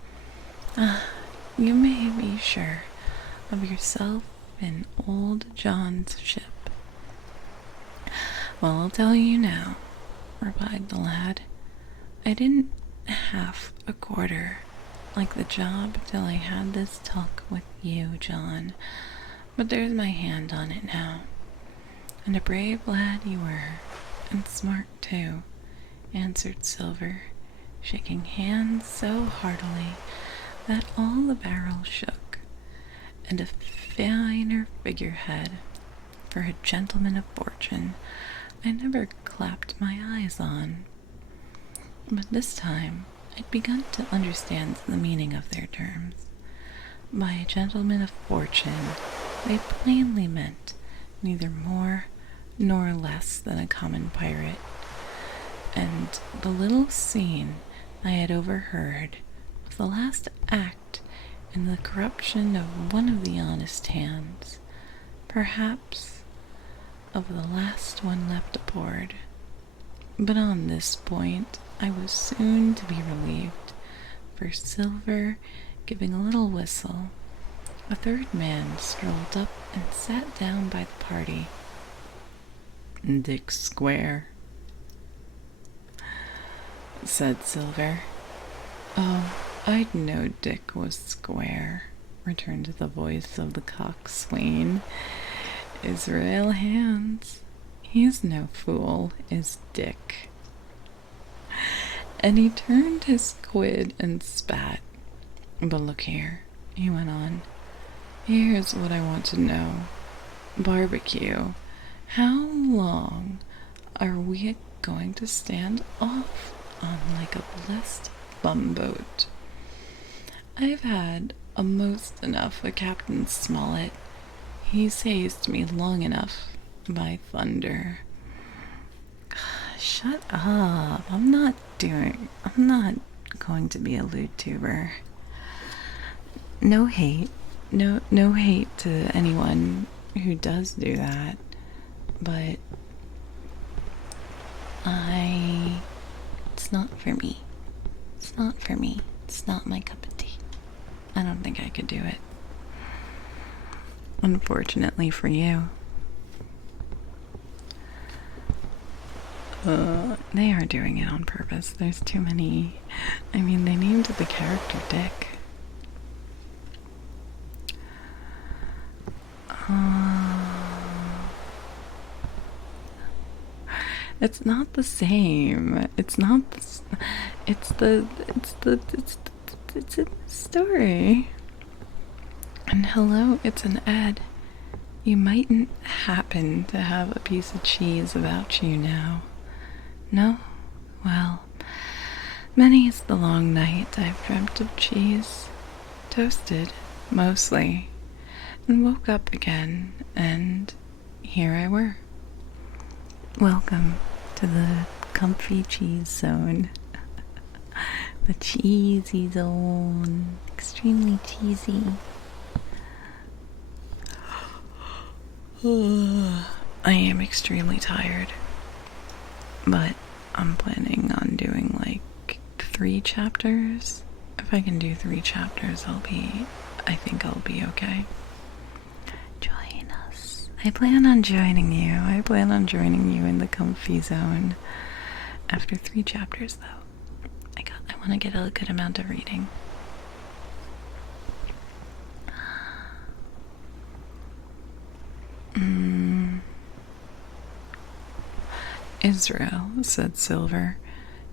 You may be sure of yourself in old John's ship. Well, I'll tell you now, replied the lad. I didn't half a quarter like the job till I had this talk with you, John, but there's my hand on it now. And a brave lad you were, and smart too, answered Silver, shaking hands so heartily that all the barrel shook, and a finer figurehead for a gentleman of fortune I never clapped my eyes on. But this time I'd begun to understand the meaning of their terms. By a gentleman of fortune they plainly meant neither more nor less than a common pirate, and the little scene I had overheard was the last act in the corruption of one of the honest hands, perhaps of the last one left aboard. But on this point I was soon to be relieved, for Silver, giving a little whistle, a third man strolled up and sat down by the party. Dick Square, said Silver. Oh, I'd know Dick was square, returned the voice of the coxswain. Israel Hands. He's no fool, is Dick. And he turned his quid and spat. But look here, he went on. Here's what I want to know. Barbecue, how long are we going to stand off on like a blessed bumboat? I've had a most enough of Captain Smollett. He's hazed me long enough, by thunder. Shut up. I'm not going to be a lewd tuber. No hate. No hate to anyone who does do that. But it's not for me. It's not for me. It's not my cup of tea. I don't think I could do it. Unfortunately for you. They are doing it on purpose. There's too many. I mean, they named the character Dick. It's not the same. It's not the, it's a story. And hello, it's an Ed. You mightn't happen to have a piece of cheese about you now. No? Well, many's the long night I've dreamt of cheese. Toasted, mostly. And woke up again, and here I were. Welcome to the comfy cheese zone. The cheesy zone. Extremely cheesy. I am extremely tired, but I'm planning on doing like 3 chapters. If I can do 3 chapters, I think I'll be okay. Join us. I plan on joining you. I plan on joining you in the comfy zone. After 3 chapters, though, I want to get a good amount of reading. Israel, said Silver,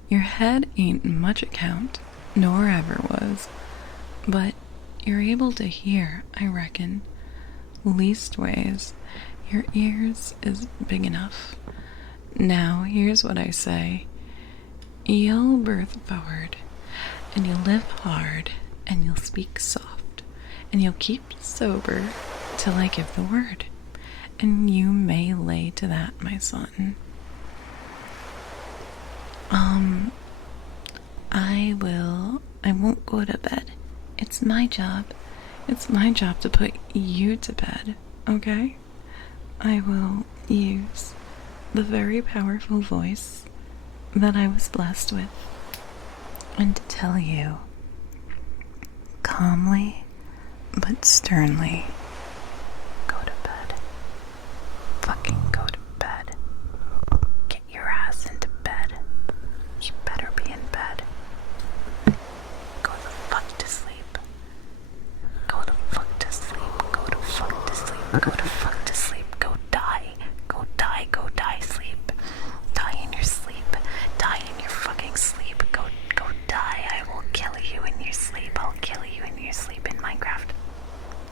your head ain't much account, nor ever was, but you're able to hear, I reckon. Leastways, your ears is big enough. Now, here's what I say. You'll birth forward, and you'll live hard, and you'll speak soft, and you'll keep sober till I give the word. And you may lay to that, my son. I won't go to bed. It's my job. It's my job to put you to bed, okay? I will use the very powerful voice that I was blessed with, and to tell you, calmly but sternly, go to bed. Fucking go to bed. Get your ass into bed. You better be in bed. Go the fuck to sleep. Go the fuck to sleep. Go to fuck to sleep. Go to fuck to sleep. Go die. Go die. Go die. Sleep. Die in your sleep. Die in your fucking sleep. Go die. I will kill you in your sleep. I'll kill you in your sleep in Minecraft.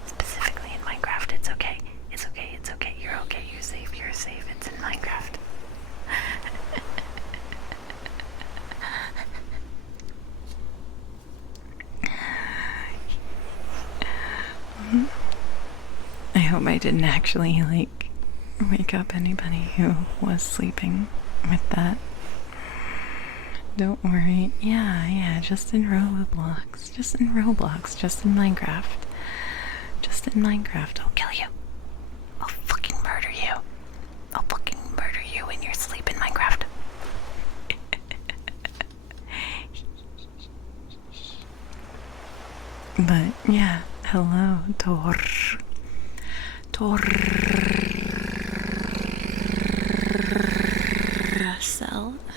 Specifically in Minecraft. It's okay. It's okay. It's okay. You're okay. You're safe. You're safe. It's in Minecraft. I hope I didn't actually, wake up anybody who was sleeping with that. Don't worry. Yeah, just in Roblox. Just in Roblox. Just in Minecraft. Just in Minecraft. I'll kill you. I'll fucking murder you. I'll fucking murder you in your sleep in Minecraft. But, yeah. Hello, Torcel.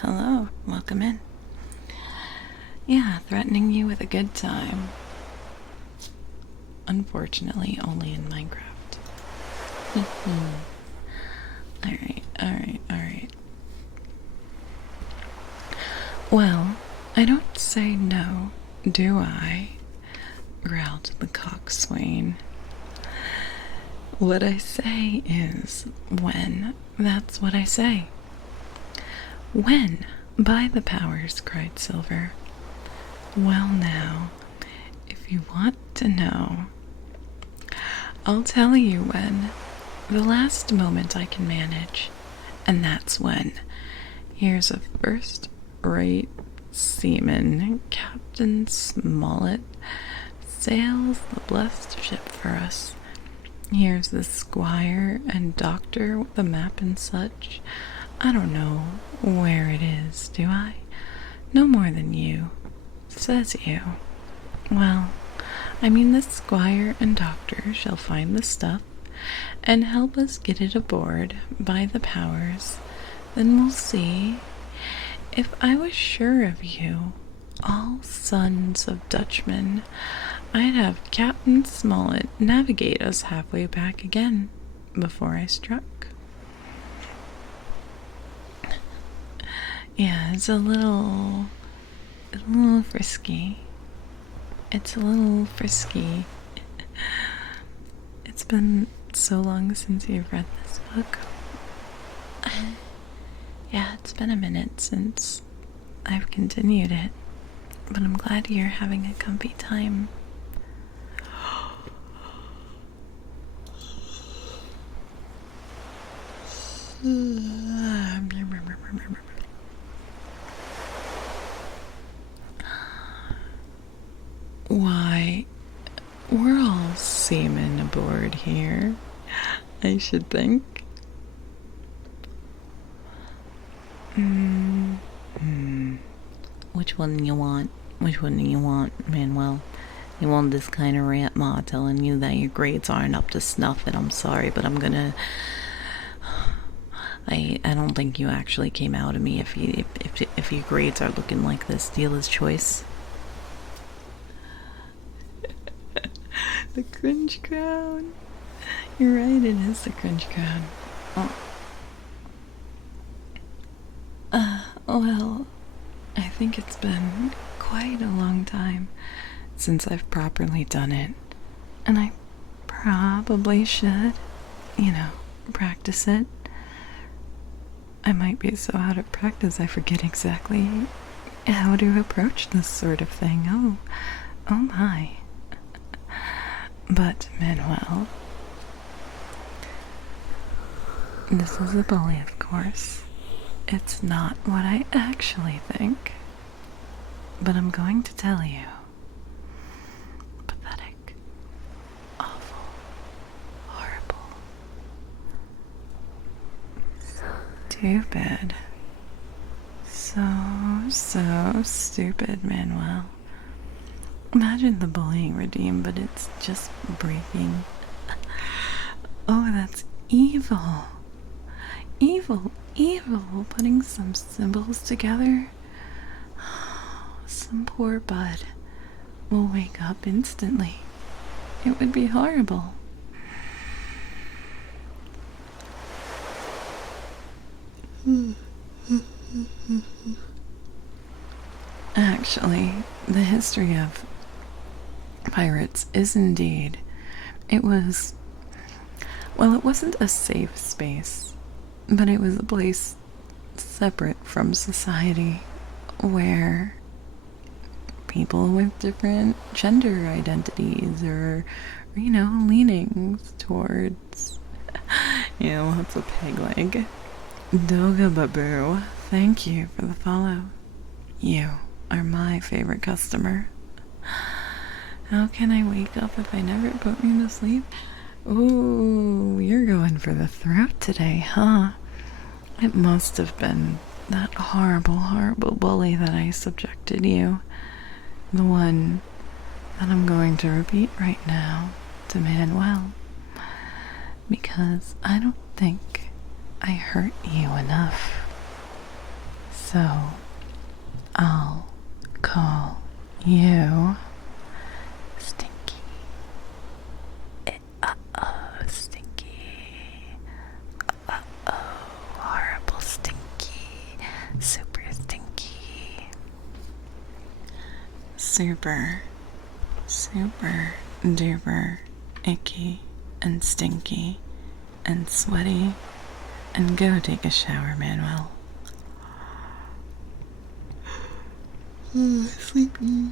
Hello, welcome in. Yeah, threatening you with a good time. Unfortunately, only in Minecraft. Alright. Well, I don't say no, do I? Growled the coxswain. What I say is when. That's what I say. When? By the powers, cried Silver. Well now, if you want to know, I'll tell you when. The last moment I can manage. And that's when. Here's a first-rate seaman, Captain Smollett, sails the blessed ship for us. Here's the squire and doctor with the map and such. I don't know where it is, do I? No more than you. Says you. Well, I mean, the squire and doctor shall find the stuff and help us get it aboard by the powers, then we'll see. If I was sure of you, all sons of Dutchmen, I'd have Captain Smollett navigate us halfway back again before I struck. Yeah, it's a little frisky. It's a little frisky. It's been so long since you've read this book. Yeah, it's been a minute since I've continued it, but I'm glad you're having a comfy time. Why, we're all seamen aboard here, I should think. Which one do you want? Which one do you want, Manuel? You want this kind of rant ma telling you that your grades aren't up to snuff, and I'm sorry, but I'm gonna... I don't think you actually came out of me if your grades are looking like this. Dealer's choice. The cringe crown. You're right, it is the cringe crown. Well, I think it's been quite a long time since I've properly done it, and I probably should, practice it. I might be so out of practice I forget exactly how to approach this sort of thing. Oh my. But, Manuel, this is a bully, of course. It's not what I actually think, but I'm going to tell you. Pathetic, awful, horrible, stupid. So stupid, Manuel. Imagine the bullying regime, but it's just breaking. Oh, that's evil. Evil. Putting some symbols together. Some poor bud will wake up instantly. It would be horrible. Actually, the history of pirates is indeed, it wasn't a safe space, but it was a place separate from society where people with different gender identities or leanings towards, what's a peg leg? Doga Babu, thank you for the follow. You are my favorite customer. How can I wake up if I never put me to sleep? Ooh, you're going for the throat today, huh? It must have been that horrible bully that I subjected you. The one that I'm going to repeat right now to Manuel. Because I don't think I hurt you enough. So, I'll call you Stinky. Stinky. Horrible Stinky. Super Stinky. Super duper icky and stinky and sweaty. And go take a shower, Manuel. Sleepy.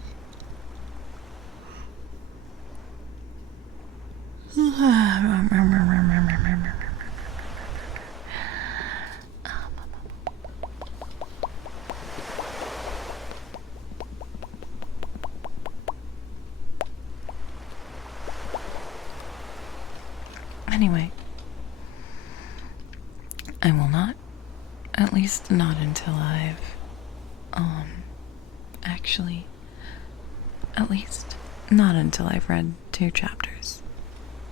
Anyway, I will not, at least not until I've, actually, at least not until I've read 2 chapters.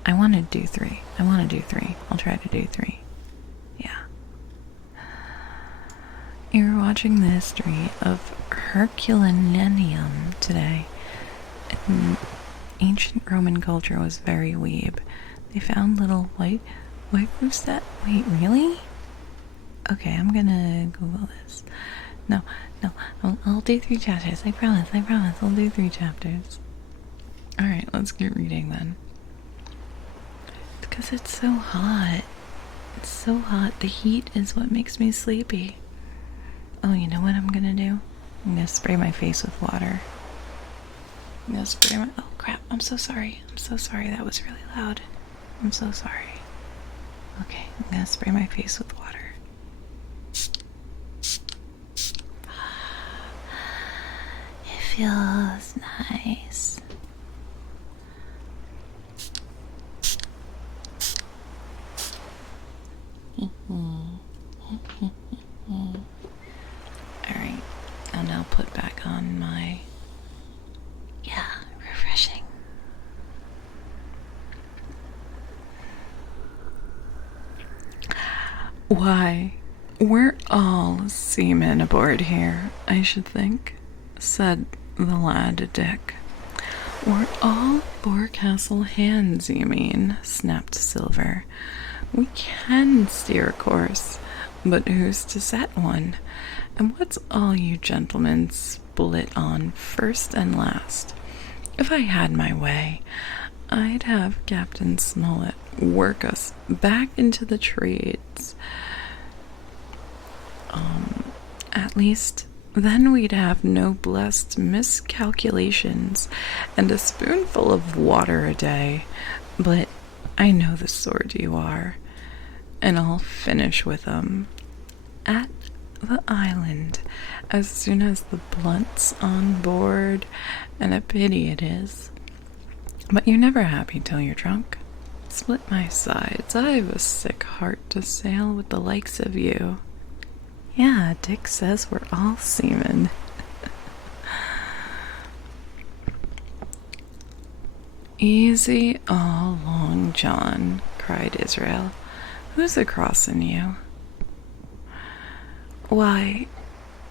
I want to do 3. I want to do 3. I'll try to do 3. Yeah. You're watching the history of Herculaneum today. Ancient Roman culture was very weeb. They found little white roofs that... Wait, really? Okay, I'm gonna Google this. No, I'll do 3 chapters. I promise. I'll do 3 chapters. Alright, let's get reading then. Because it's so hot. It's so hot. The heat is what makes me sleepy. Oh, you know what I'm gonna do? I'm gonna spray my face with water. I'm gonna spray my... Oh, crap. I'm so sorry. That was really loud. I'm so sorry. Okay, I'm gonna spray my face with water. It feels nice. Alright, I'll now put back on my... Yeah, refreshing. Why, we're all seamen aboard here, I should think, said the lad to Dick. We're all forecastle hands, you mean, snapped Silver. We can steer a course, but who's to set one? And what's all you gentlemen split on first and last? If I had my way, I'd have Captain Smollett work us back into the trades. At least then we'd have no blessed miscalculations and a spoonful of water a day. But I know the sort you are, and I'll finish with 'em at the island as soon as the blunt's on board, and a pity it is. But you're never happy till you're drunk. Split my sides, I've a sick heart to sail with the likes of you. Yeah, Dick says we're all seamen. Easy all along, John, cried Israel. Who's a-crossin' you? Why,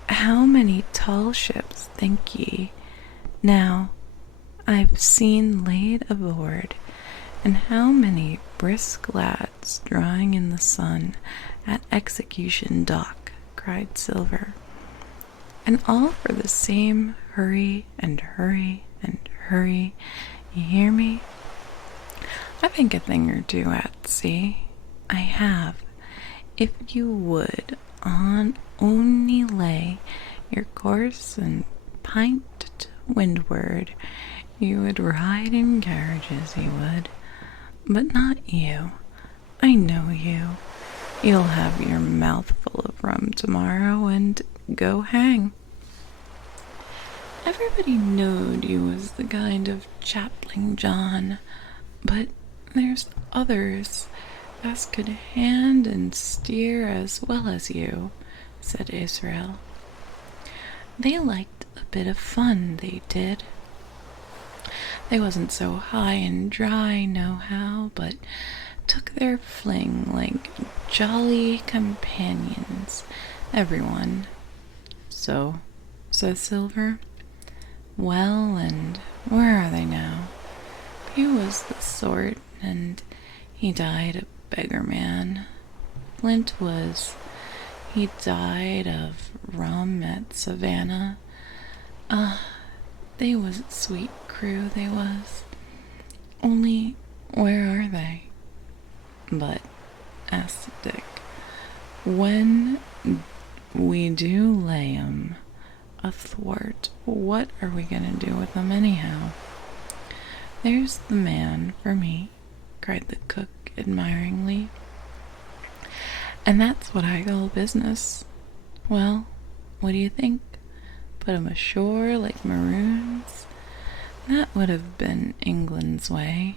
how many tall ships, think ye? Now, I've seen laid aboard, and how many brisk lads drying in the sun at Execution Dock, cried Silver. And all for the same hurry and hurry and hurry. You hear me? I've been a thing or 2 at sea. I have. If you would only lay your course and pint to windward, you would ride in carriages, you would. But not you. I know you. You'll have your mouth full of rum tomorrow and go hang. Everybody knowed you was the kind of chaplain, John, but there's others as could hand and steer as well as you, said Israel. They liked a bit of fun, they did. They wasn't so high and dry nohow, but took their fling like jolly companions, everyone. So, says Silver. Well, and where are they now? He was the sort, and he died a beggar man. Flint was. He died of rum at Savannah. They was a sweet crew, they was. Only, where are they? But, asked Dick, when we do lay 'em athwart, what are we going to do with them anyhow? There's the man for me, cried the cook admiringly. And that's what I call business. Well, what do you think? Put 'em ashore like maroons? That would have been England's way.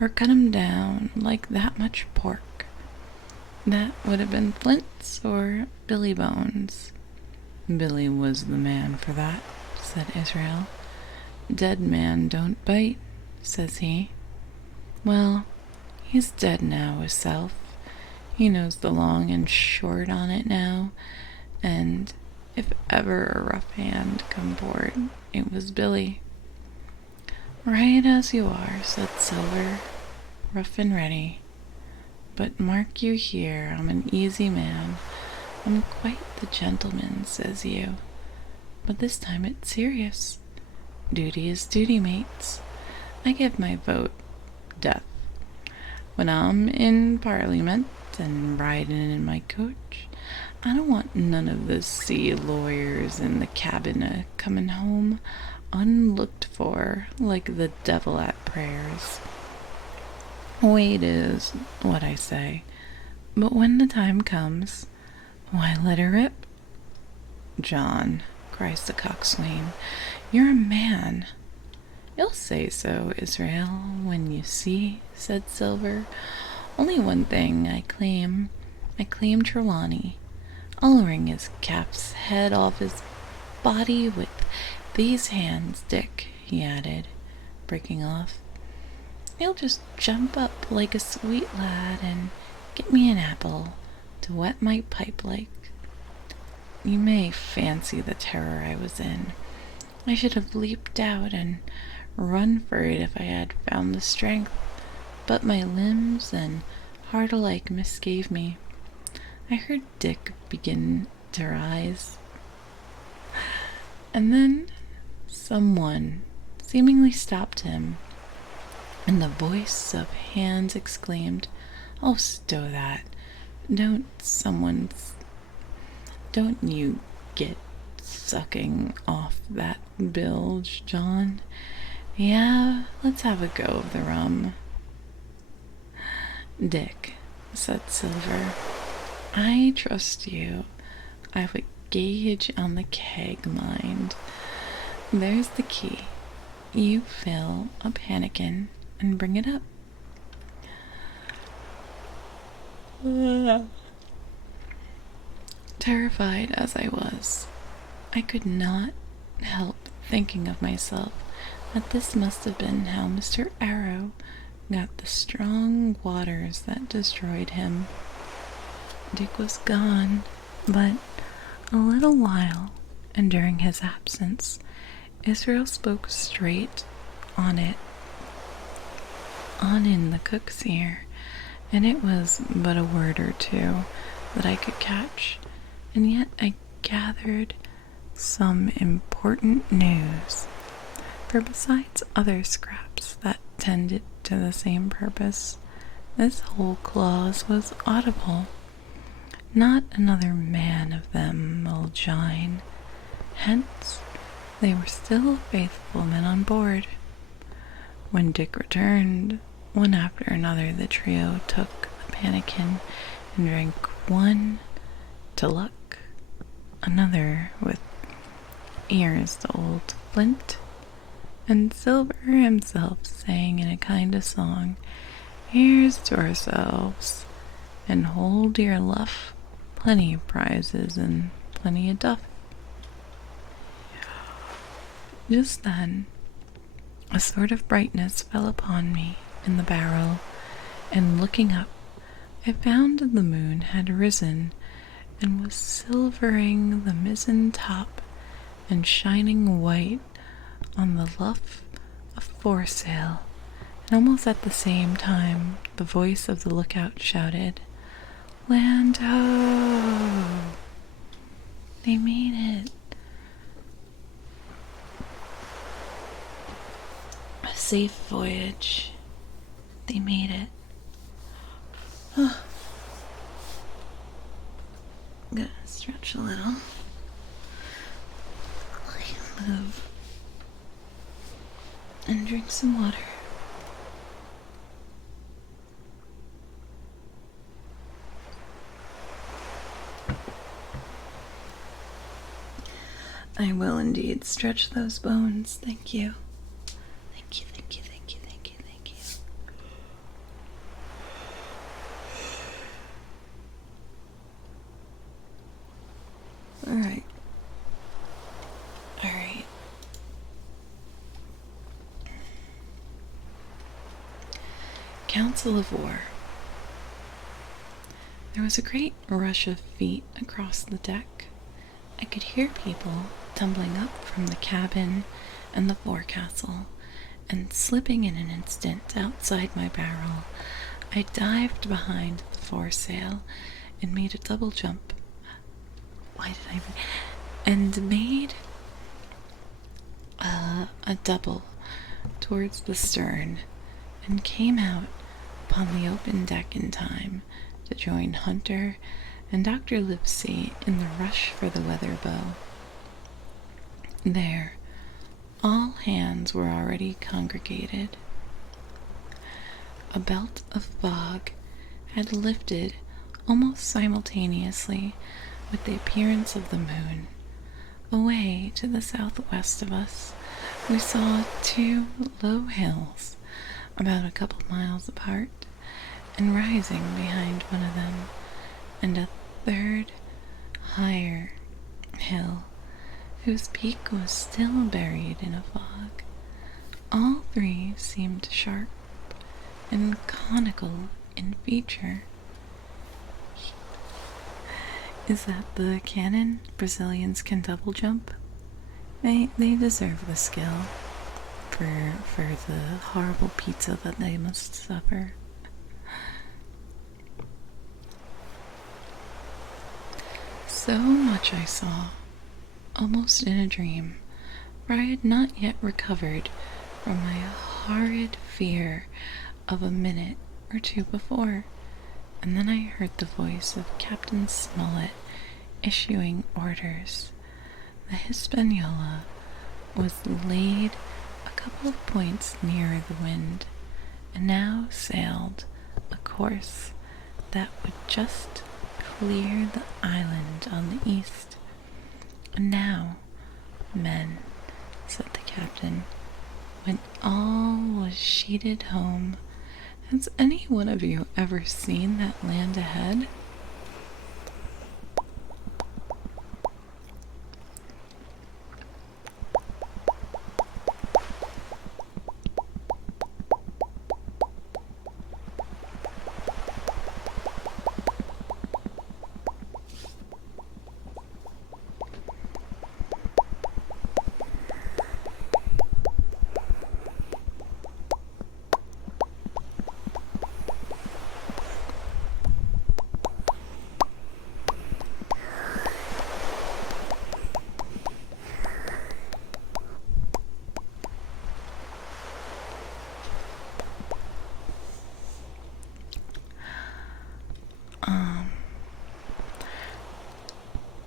Or cut 'em down like that much pork. That would have been Flint's or Billy Bones. Billy was the man for that, said Israel. Dead man don't bite, says he. Well, he's dead now, himself. He knows the long and short on it now, and if ever a rough hand come aboard, it was Billy. Right as you are, said Silver, rough and ready. But mark you here, I'm an easy man. I'm quite the gentleman, says you. But this time it's serious. Duty is duty, mates. I give my vote death. When I'm in Parliament and riding in my coach, I don't want none of the sea lawyers in the cabin comin' home unlooked for like the devil at prayers. Wait is what I say, but when the time comes, why let her rip. John, cries the coxswain, you're a man. You'll say so, Israel, when you see, said Silver. Only one thing I claim. I claim Trelawney. I'll wring his cap's head off his body with these hands, Dick, he added, breaking off. He'll just jump up like a sweet lad and get me an apple to wet my pipe like. You may fancy the terror I was in. I should have leaped out and run for it if I had found the strength, but my limbs and heart alike misgave me. I heard Dick begin to rise, and then someone seemingly stopped him, and the voice of Hans exclaimed, "Oh, stow that! Don't you get sucking off that bilge, John? Yeah, let's have a go of the rum." Dick, said Silver, I trust you. I've a gauge on the keg, mind. There's the key. You fill a pannikin and bring it up. Terrified as I was, I could not help thinking of myself that this must have been how Mr. Arrow got the strong waters that destroyed him. Dick was gone, but a little while, and during his absence, Israel spoke straight on in the cook's ear, and it was but a word or two that I could catch, and yet I gathered some important news, for besides other scraps that tended to the same purpose, this whole clause was audible. Not another man of them will join. Hence, they were still faithful men on board. When Dick returned, one after another the trio took the pannikin and drank one to luck, another with ears to old Flint, and Silver himself sang in a kind of song, "Here's to ourselves, and hold your luff, plenty of prizes and plenty of duff." Just then, a sort of brightness fell upon me in the barrel, and looking up, I found the moon had risen and was silvering the mizzen top and shining white on the luff of foresail, and almost at the same time the voice of the lookout shouted, "Land ho!" They made it. A safe voyage. They made it. Gonna stretch a little. Move. And drink some water. I will indeed stretch those bones. Thank you. Thank you, thank you, thank you, thank you, thank you. Alright. Alright. council of war. There was a great rush of feet across the deck. I could hear people tumbling up from the cabin and the forecastle, and slipping in an instant outside my barrel, I dived behind the foresail and made a double jump. And made a double towards the stern, and came out upon the open deck in time to join Hunter and Dr. Livesey in the rush for the weather bow. There, all hands were already congregated. A belt of fog had lifted almost simultaneously with the appearance of the moon. Away to the southwest of us, we saw two low hills, about a couple miles apart, and rising behind one of them, and a third, higher hill, whose peak was still buried in a fog. All three seemed sharp and conical in feature. Is that the cannon? Brazilians can double jump? They deserve the skill for the horrible pizza that they must suffer. So much I saw, almost in a dream, for I had not yet recovered from my horrid fear of a minute or two before. And then I heard the voice of Captain Smollett issuing orders. The Hispaniola was laid a couple of points nearer the wind, and now sailed a course that would just clear the island on the east. And now, men, said the captain, when all was sheeted home, has any one of you ever seen that land ahead?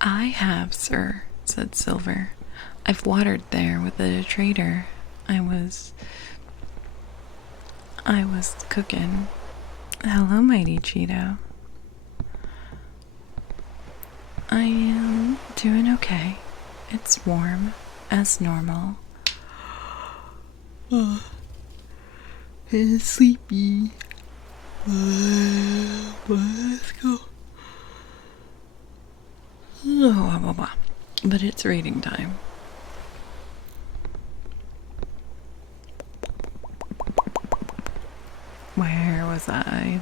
I have, sir, said Silver. I've watered there with a trader. I was cooking. Hello, mighty Cheeto. I am doing okay. It's warm, as normal. And sleepy. Let's go. But it's reading time. Where was I?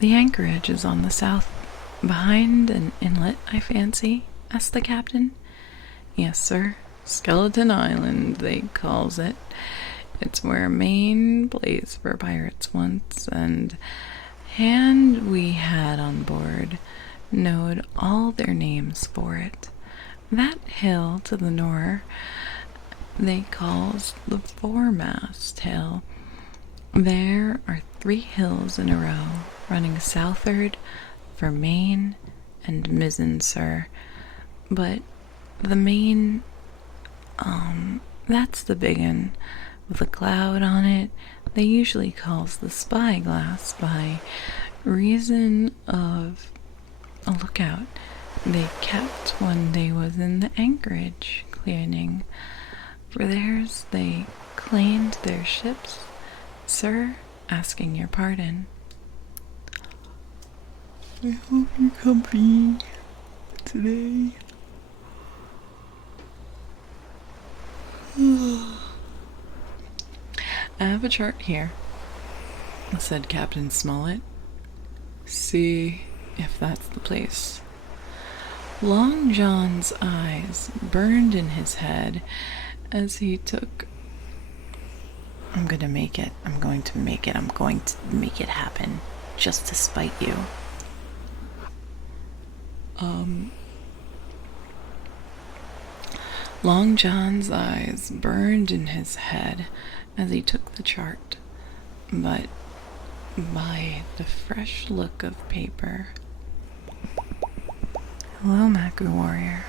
The anchorage is on the south, behind an inlet, I fancy, asked the captain. Yes, sir. Skeleton Island, they calls it. It's where Maine plays for pirates once, and hand we had on board knowed all their names for it. That hill to the north they calls the foremast hill. There are 3 hills in a row running southward for main and mizzen, sir. But the main, that's the big un with a cloud on it. They usually calls the spyglass by reason of a lookout they kept when they was in the anchorage cleaning. For theirs they cleaned their ships, sir, asking your pardon. I hope you're comfy today. I have a chart here, said Captain Smollett. See if that's the place. Long John's eyes burned in his head as he took... I'm going to make it. I'm going to make it happen. Just to spite you. Long John's eyes burned in his head as he took the chart, but by the fresh look of paper... Hello, Maku Warrior.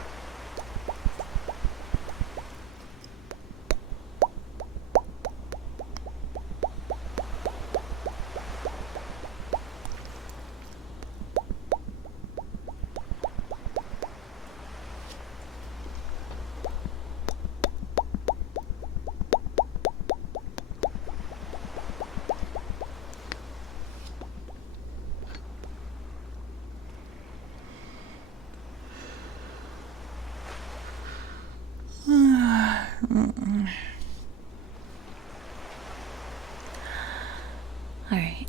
Alright.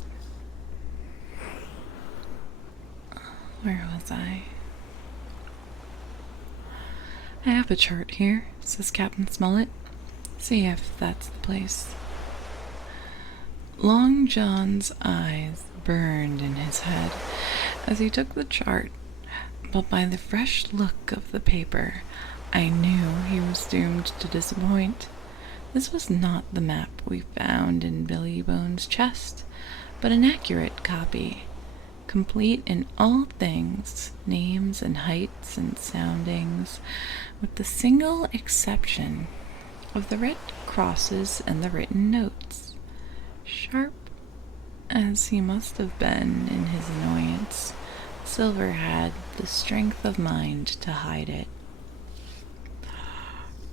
Where was I? I have a chart here, says Captain Smollett. See if that's the place. Long John's eyes burned in his head as he took the chart, but by the fresh look of the paper, I knew he was doomed to disappoint. This was not the map we found in Billy Bones' chest, but an accurate copy, complete in all things, names and heights and soundings, with the single exception of the red crosses and the written notes. Sharp as he must have been in his annoyance, Silver had the strength of mind to hide it.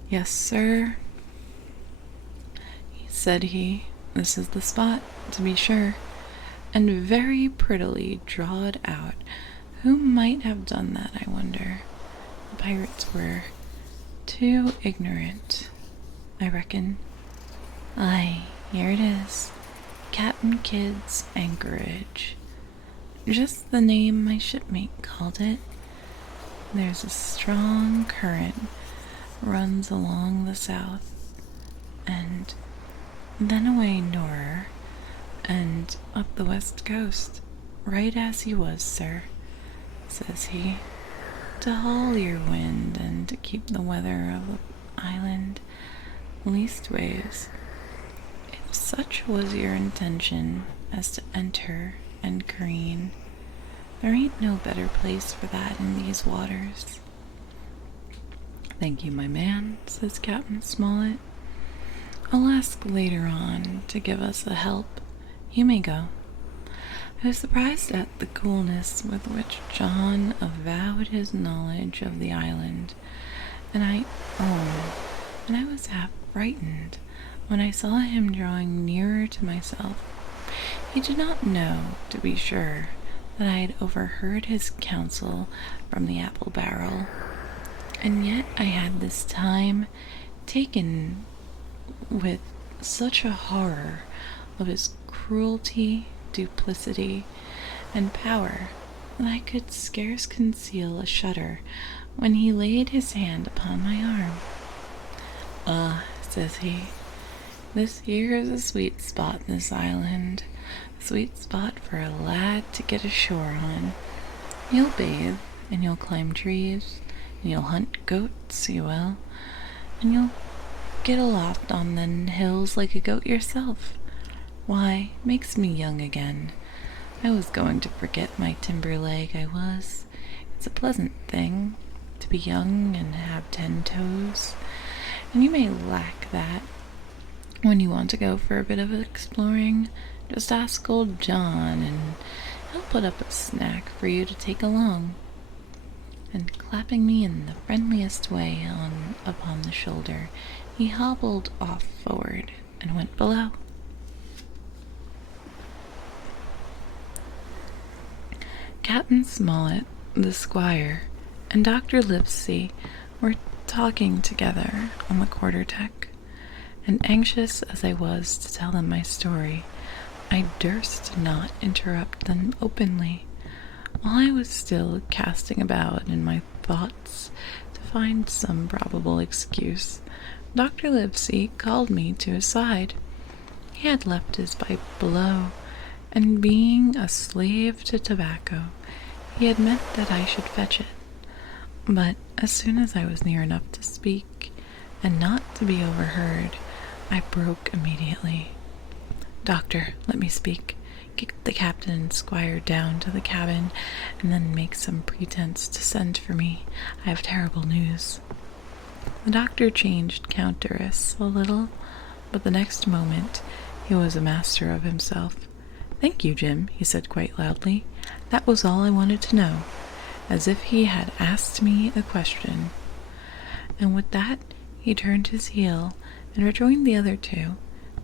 Yes, sir, said he. This is the spot, to be sure, and very prettily drawed out. Who might have done that, I wonder? The pirates were too ignorant, I reckon. Aye, here it is. Captain Kidd's Anchorage. Just the name my shipmate called it. There's a strong current runs along the south, and then away nor'er, and up the west coast, right as he was, sir, says he, to haul your wind and to keep the weather of the island. Leastways, if such was your intention as to enter and careen, there ain't no better place for that in these waters. Thank you, my man, says Captain Smollett. I'll ask later on to give us a help. You may go. I was surprised at the coolness with which John avowed his knowledge of the island, and I was half frightened when I saw him drawing nearer to myself. He did not know, to be sure, that I had overheard his counsel from the apple barrel, and yet I had this time taken with such a horror of his cruelty, duplicity, and power that I could scarce conceal a shudder when he laid his hand upon my arm. Says he, this here is a sweet spot in this island, a sweet spot for a lad to get ashore on. You'll bathe, and you'll climb trees, and you'll hunt goats, you will, and you'll get aloft on the hills like a goat yourself. Why, makes me young again. I was going to forget my timber leg, I was. It's a pleasant thing to be young and have 10 toes, and you may lack that. When you want to go for a bit of exploring, just ask old John, and he'll put up a snack for you to take along. And clapping me in the friendliest way upon the shoulder, he hobbled off forward and went below. Captain Smollett, the squire, and Dr. Livesey were talking together on the quarter-deck. and anxious as I was to tell them my story, I durst not interrupt them openly. While I was still casting about in my thoughts to find some probable excuse, Dr. Livesey called me to his side. He had left his pipe below, and being a slave to tobacco, he had meant that I should fetch it. But as soon as I was near enough to speak, and not to be overheard, I broke immediately. "Doctor, let me speak. Get the captain and squire down to the cabin, and then make some pretense to send for me. I have terrible news." The doctor changed countenance a little, but the next moment he was a master of himself. "Thank you, Jim," he said quite loudly. "That was all I wanted to know," as if he had asked me a question. And with that he turned his heel and rejoined the other two.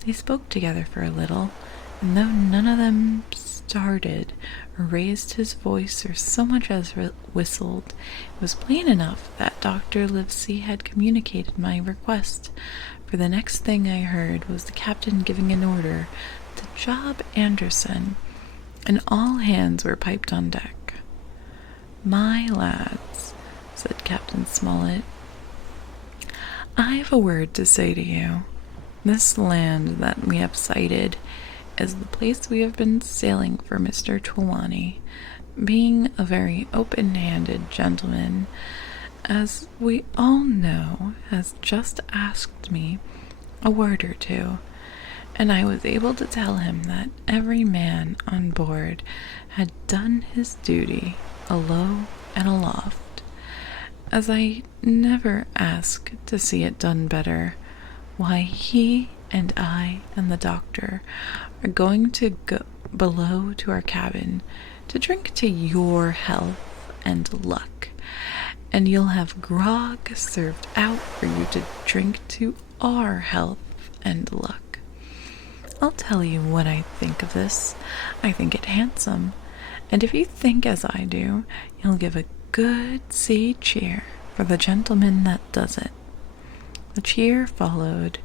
They spoke together for a little, and though none of them started or raised his voice or so much as whistled, it was plain enough that Dr. Livesey had communicated my request, for the next thing I heard was the captain giving an order to Job Anderson, and all hands were piped on deck. "My lads," said Captain Smollett, "I have a word to say to you. This land that we have sighted is the place we have been sailing for Mr. Trelawney, being a very open-handed gentleman, as we all know, has just asked me a word or two, and I was able to tell him that every man on board had done his duty alow and aloft. As I never ask to see it done better, why, he and I and the doctor are going to go below to our cabin to drink to your health and luck, and you'll have grog served out for you to drink to our health and luck. I'll tell you what I think of this. I think it handsome, and if you think as I do, you'll give a good sea cheer for the gentleman that does it." The cheer followed.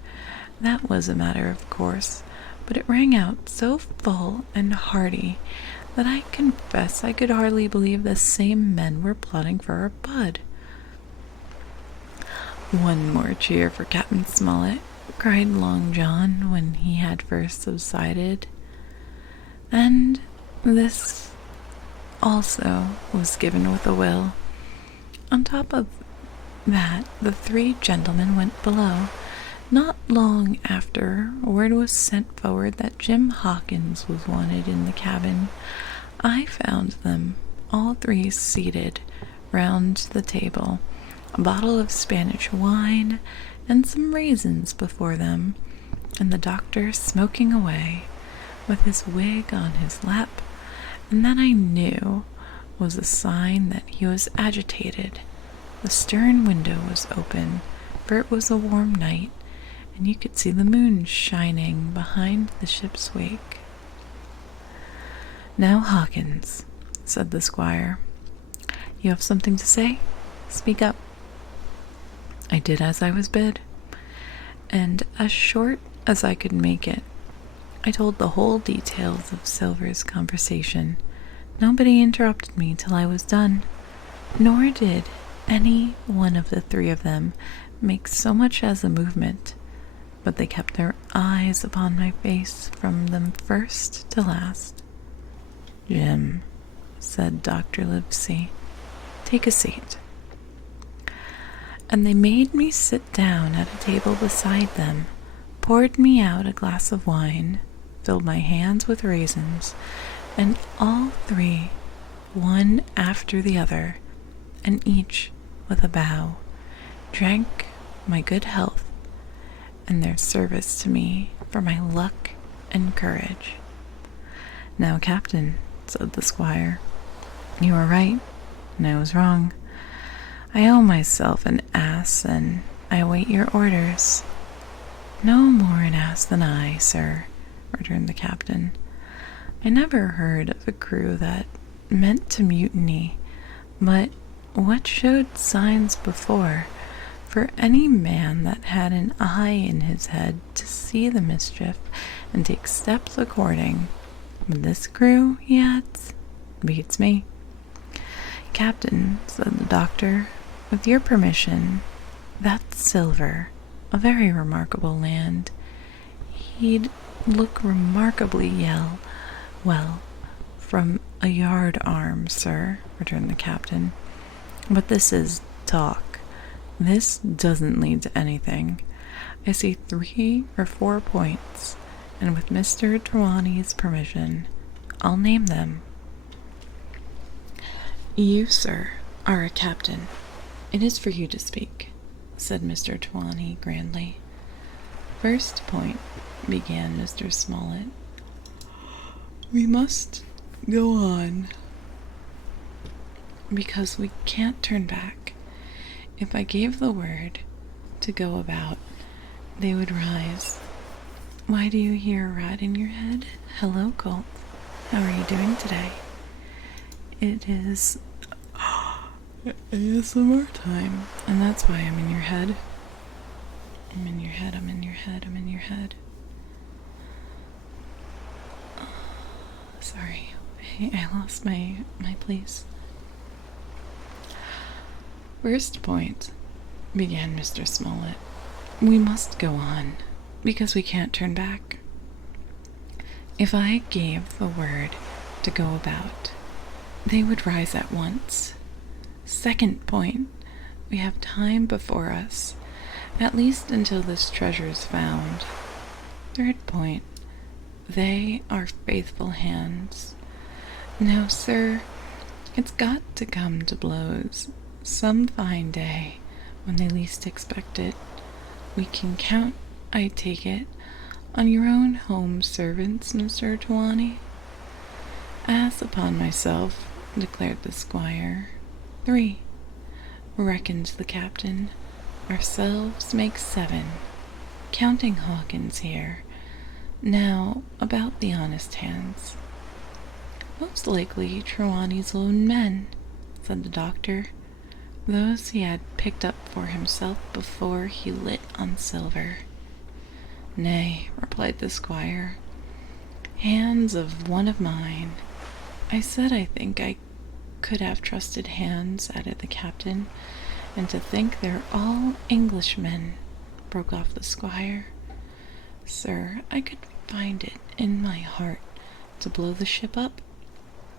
That was a matter of course, but it rang out so full and hearty that I confess I could hardly believe the same men were plotting for our bud. "One more cheer for Captain Smollett," cried Long John when he had first subsided, and this also was given with a will. On top of that, the three gentlemen went below. Not long after, word was sent forward that Jim Hawkins was wanted in the cabin. I found them, all three seated round the table, a bottle of Spanish wine and some raisins before them, and the doctor smoking away, with his wig on his lap, and that I knew was a sign that he was agitated. The stern window was open, for it was a warm night, and you could see the moon shining behind the ship's wake. "Now, Hawkins," said the squire, "you have something to say? Speak up." I did as I was bid, and as short as I could make it, I told the whole details of Silver's conversation. Nobody interrupted me till I was done, nor did any one of the three of them make so much as a movement, but they kept their eyes upon my face from the first to last. "Jim," said Dr. Livesey, "take a seat." And they made me sit down at a table beside them, poured me out a glass of wine, filled my hands with raisins, and all three, one after the other, and each with a bow, drank my good health and their service to me for my luck and courage. "Now, Captain," said the squire, "you are right, and I was wrong. I owe myself an ass, and I await your orders." "No more an ass than I, sir," returned the captain. "I never heard of a crew that meant to mutiny, but what showed signs before, for any man that had an eye in his head to see the mischief and take steps according. But this crew, he adds, beats me. Captain, said the doctor, with your permission, that's Silver, a very remarkable land. He'd look remarkably well, from a yard arm, sir, returned the captain. But this is talk. This doesn't lead to anything. I see 3 or 4 points, and with Mr. Trelawney's permission, I'll name them. You, sir, are a captain. It is for you to speak, said Mr. Trelawney grandly. First point, began Mr. Smollett. We must go on, because we can't turn back. If I gave the word to go about, they would rise. Why do you hear a rat in your head? Hello, Colt. How are you doing today? It is ASMR time, and that's why I'm in your head. I'm in your head, I'm in your head, I'm in your head. Sorry, I lost my place. First point, began Mr. Smollett. We must go on, because we can't turn back. If I gave the word to go about, they would rise at once. Second point, we have time before us, at least until this treasure's found. Third point, they are faithful hands. Now, sir, it's got to come to blows some fine day when they least expect it. We can count, I take it, on your own home servants, Mr. Trelawney. As upon myself, declared the squire. 3, reckoned the captain. Ourselves make 7, counting Hawkins here. Now, about the honest hands. Most likely Trelawney's own men, said the doctor, those he had picked up for himself before he lit on Silver. Nay, replied the squire, hands of one of mine. I said I think I could have trusted hands, added the captain, and to think they're all Englishmen, broke off the squire. Sir, I could find it in my heart to blow the ship up.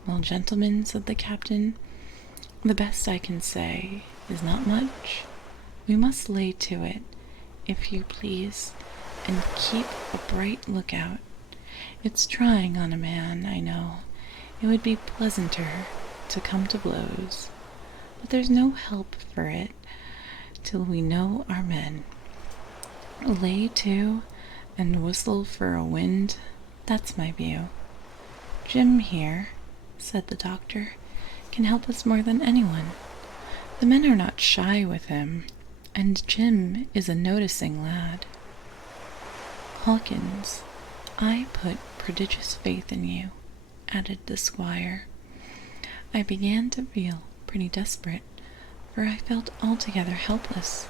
Well, gentlemen, said the captain, the best I can say is not much. We must lay to it, if you please, and keep a bright lookout. It's trying on a man, I know. It would be pleasanter to come to blows, but there's no help for it till we know our men. Lay to and whistle for a wind, that's my view. Jim here, said the doctor, can help us more than anyone. The men are not shy with him, and Jim is a noticing lad. Hawkins, I put prodigious faith in you, added the squire. I began to feel pretty desperate, for I felt altogether helpless,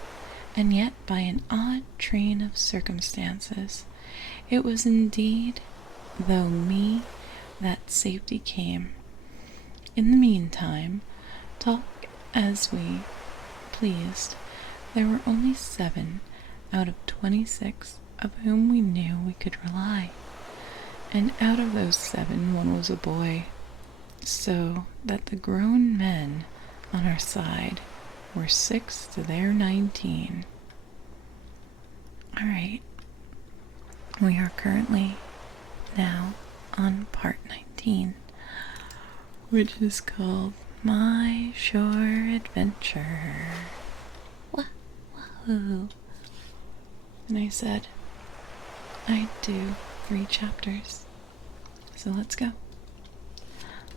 and yet by an odd train of circumstances, it was indeed through me that safety came. In the meantime, talk as we pleased, there were only 7 out of 26 of whom we knew we could rely, and out of those 7 one was a boy, so that the grown men on our side were 6 to their 19. All right, we are currently now on part 19, which is called My Shore Adventure. Wahoo! And I said I'd do 3 chapters, so let's go.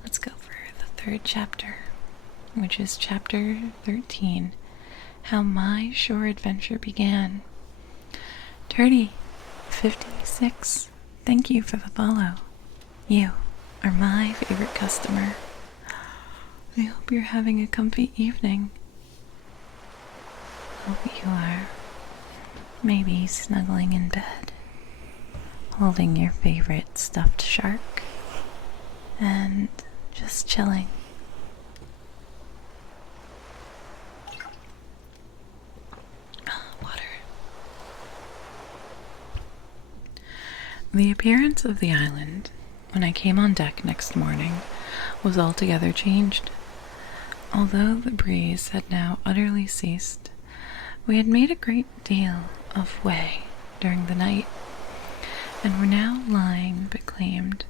Let's go for the 3rd chapter, which is chapter 13, How My Shore Adventure Began. Turdy 56, thank you for the follow. You are my favorite customer. I hope you're having a comfy evening. hope you are maybe snuggling in bed, holding your favorite stuffed shark, and just chilling. Water. The appearance of the island, when I came on deck next morning, was altogether changed. Although the breeze had now utterly ceased, we had made a great deal of way during the night, and were now lying beclaimed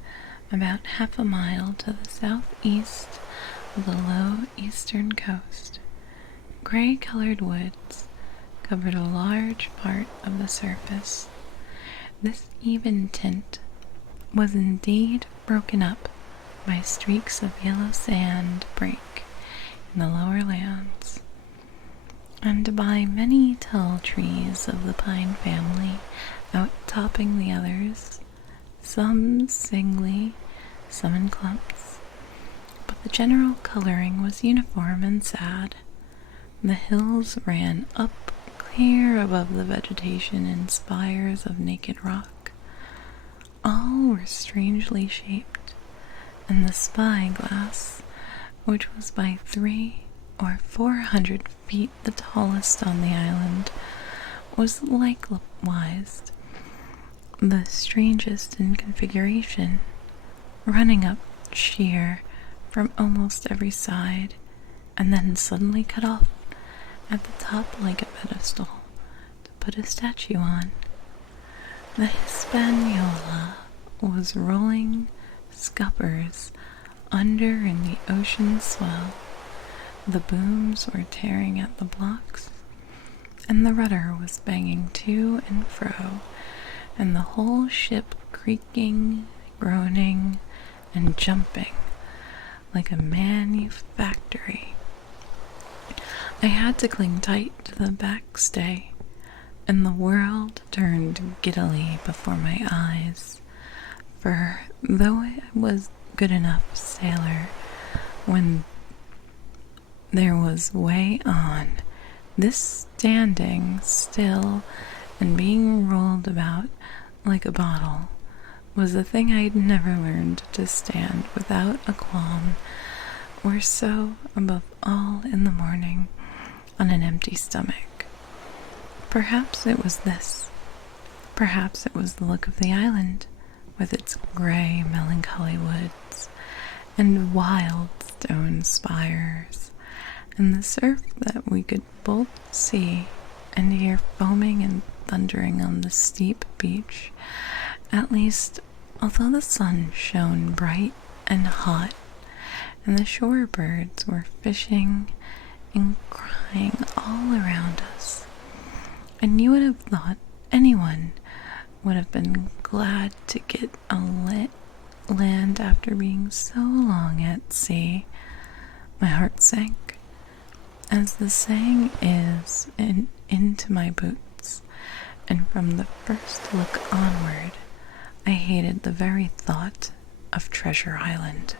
about half a mile to the southeast of the low eastern coast. Gray-colored woods covered a large part of the surface. This even tint was indeed broken up by streaks of yellow sand break in the lower lands, and by many tall trees of the pine family outtopping the others, some singly, some in clumps. But the general coloring was uniform and sad. The hills ran up clear above the vegetation in spires of naked rock. All were strangely shaped, and the spyglass, which was by 300 or 400 feet the tallest on the island, was likewise the strangest in configuration, running up sheer from almost every side, and then suddenly cut off at the top like a pedestal to put a statue on. The Hispaniola was rolling scuppers under in the ocean swell. The booms were tearing at the blocks, and the rudder was banging to and fro, and the whole ship creaking, groaning, and jumping like a manufactory. I had to cling tight to the backstay, and the world turned giddily before my eyes, for though I was good enough sailor when there was way on, this standing still and being rolled about like a bottle was a thing I'd never learned to stand without a qualm, or so above all in the morning on an empty stomach. Perhaps it was this. Perhaps it was the look of the island, with its gray, melancholy woods, and wild stone spires, and the surf that we could both see and hear foaming and thundering on the steep beach. At least, although the sun shone bright and hot, and the shore birds were fishing and crying all around us, and you would have thought anyone would have been glad to get a land after being so long at sea, my heart sank, as the saying is, into my boots, and from the first look onward, I hated the very thought of Treasure Island.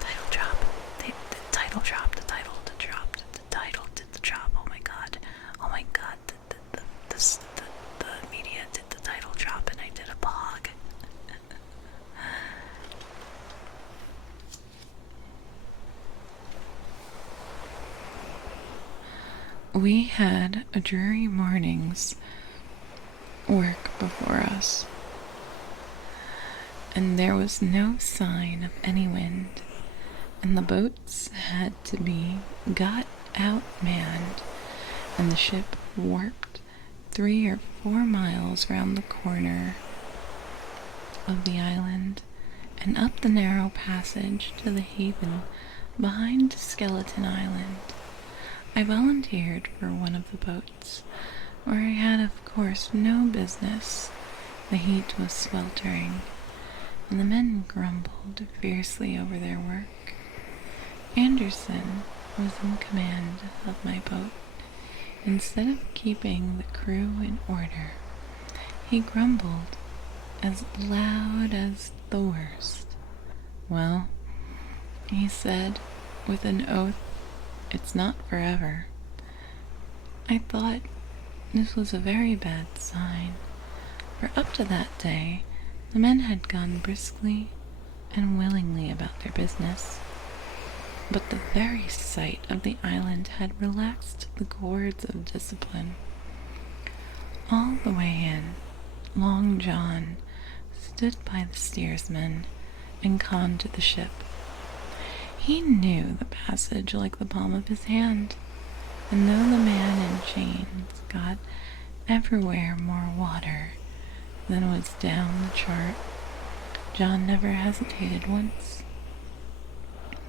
Title drop. The title drop. The title did the drop. Oh my god. Oh my god. The media did the title drop, and I did a blog. We had a dreary morning's work before us, and there was no sign of any wind, and the boats had to be got out manned, and the ship warped 3 or 4 miles round the corner of the island and up the narrow passage to the haven behind Skeleton Island. I volunteered for one of the boats, where I had of course no business. The heat was sweltering, and the men grumbled fiercely over their work. Anderson was in command of my boat. Instead of keeping the crew in order, he grumbled as loud as the worst. Well, he said with an oath, it's not forever. I thought this was a very bad sign, for up to that day, the men had gone briskly and willingly about their business. But the very sight of the island had relaxed the cords of discipline. All the way in, Long John stood by the steersman and conned the ship. He knew the passage like the palm of his hand, and though the man in chains got everywhere more water than was down the chart, John never hesitated once.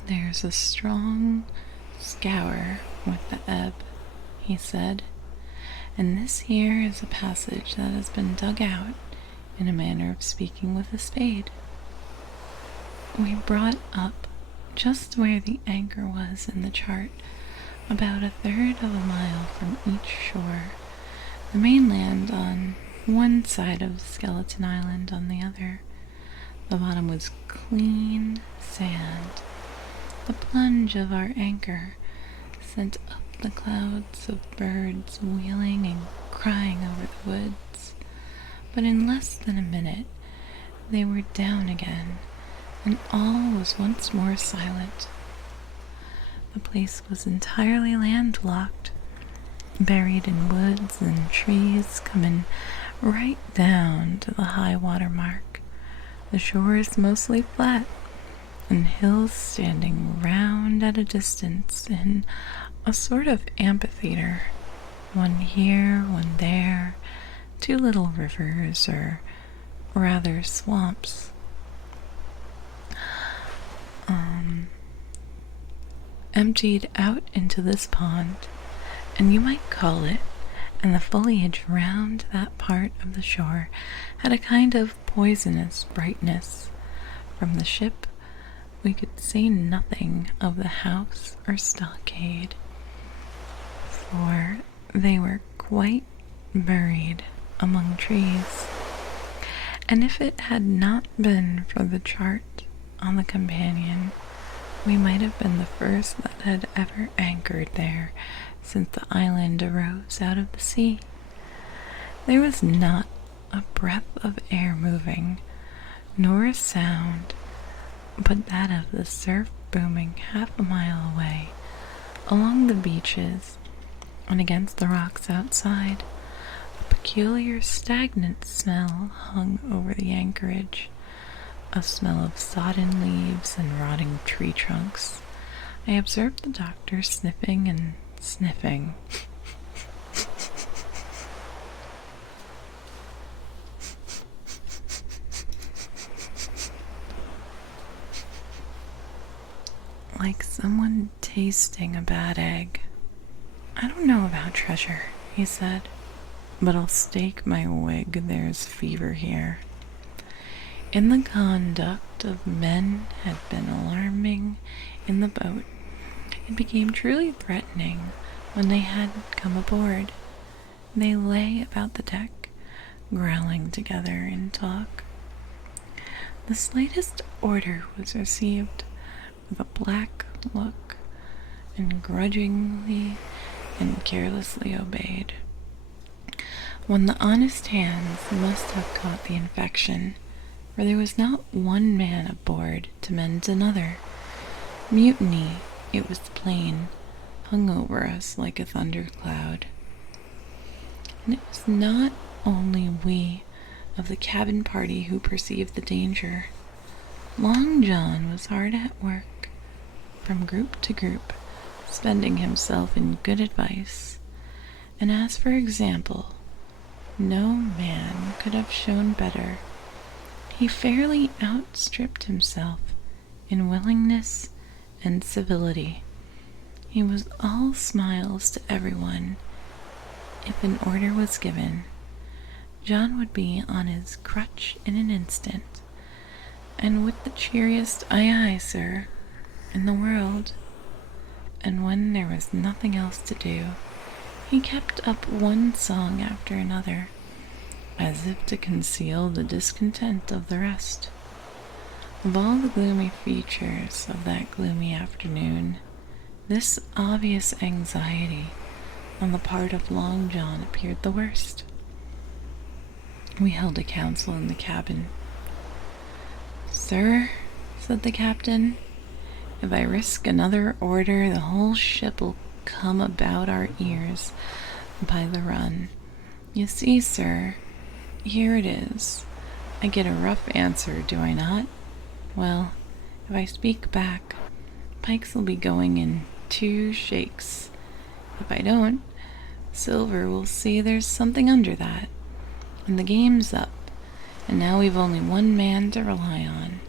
"There's a strong scour with the ebb," he said, "and this here is a passage that has been dug out, in a manner of speaking, with a spade. We brought up just where the anchor was in the chart, about a third of a mile from each shore, the mainland on one side of Skeleton Island on the other. The bottom was clean sand. The plunge of our anchor sent up the clouds of birds wheeling and crying over the woods, but in less than a minute they were down again, and all was once more silent. The place was entirely landlocked, buried in woods and trees coming right down to the high water mark. The shores mostly flat, and hills standing round at a distance in a sort of amphitheater, one here, one there, two little rivers, or rather swamps. Emptied out into this pond, and you might call it, and the foliage round that part of the shore had a kind of poisonous brightness. From the ship we could see nothing of the house or stockade, for they were quite buried among trees. And if it had not been for the chart on the companion, we might have been the first that had ever anchored there since the island arose out of the sea. There was not a breath of air moving, nor a sound but that of the surf booming half a mile away along the beaches and against the rocks outside. A peculiar stagnant smell hung over the anchorage, a smell of sodden leaves and rotting tree trunks. I observed the doctor sniffing and sniffing. Like someone tasting a bad egg. "I don't know about treasure," he said, "but I'll stake my wig there's fever here." In the conduct of men had been alarming in the boat. It became truly threatening when they had come aboard. They lay about the deck, growling together in talk. The slightest order was received with a black look, and grudgingly and carelessly obeyed. When the honest hands must have caught the infection, for there was not one man aboard to mend another. Mutiny, it was plain, hung over us like a thundercloud. And it was not only we of the cabin party who perceived the danger. Long John was hard at work, from group to group, spending himself in good advice. And as for example, no man could have shown better. He fairly outstripped himself in willingness and civility. He was all smiles to everyone. If an order was given, John would be on his crutch in an instant, and with the cheeriest "Aye, aye, sir," in the world. And when there was nothing else to do, he kept up one song after another, as if to conceal the discontent of the rest. Of all the gloomy features of that gloomy afternoon, this obvious anxiety on the part of Long John appeared the worst. We held a council in the cabin. "Sir," said the captain, "if I risk another order, the whole ship will come about our ears by the run. You see, sir, here it is. I get a rough answer, do I not? Well, if I speak back, Pikes will be going in 2 shakes. If I don't, Silver will see there's something under that, and the game's up, and now we've only one man to rely on."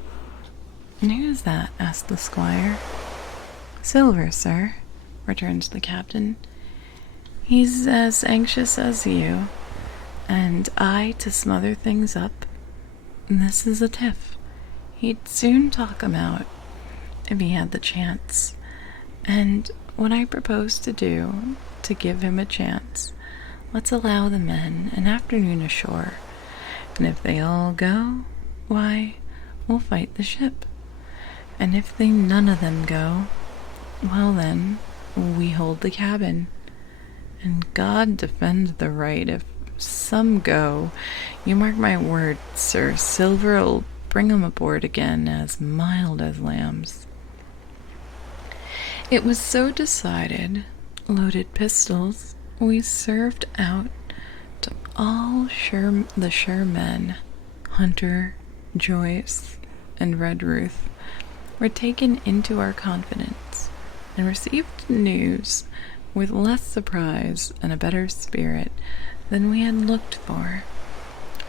"And who's that?" asked the squire. "Silver, sir," returned the captain. "He's as anxious as you, and I to smother things up. This is a tiff. He'd soon talk 'em out if he had the chance. And what I propose to do, to give him a chance, let's allow the men an afternoon ashore, and if they all go, why, we'll fight the ship. And if they none of them go, well then, we hold the cabin. And God defend the right, if some go, you mark my word, Sir Silver'll bring 'em aboard again as mild as lambs." It was so decided. Loaded pistols we served out to all the sure men. Hunter, Joyce, and Redruth were taken into our confidence and received news with less surprise and a better spirit than we had looked for.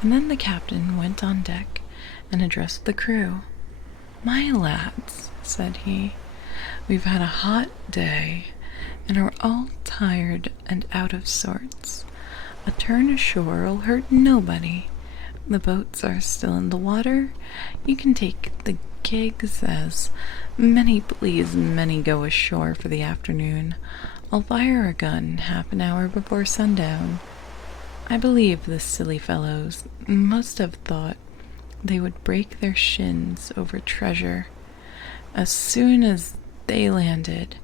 And then the captain went on deck and addressed the crew. "My lads," said he, "we've had a hot day and are all tired and out of sorts. A turn ashore'll hurt nobody. The boats are still in the water. You can take the gigs as many please, and many go ashore for the afternoon. I'll fire a gun half an hour before sundown. I believe the silly fellows must have thought they would break their shins over treasure as soon as they landed,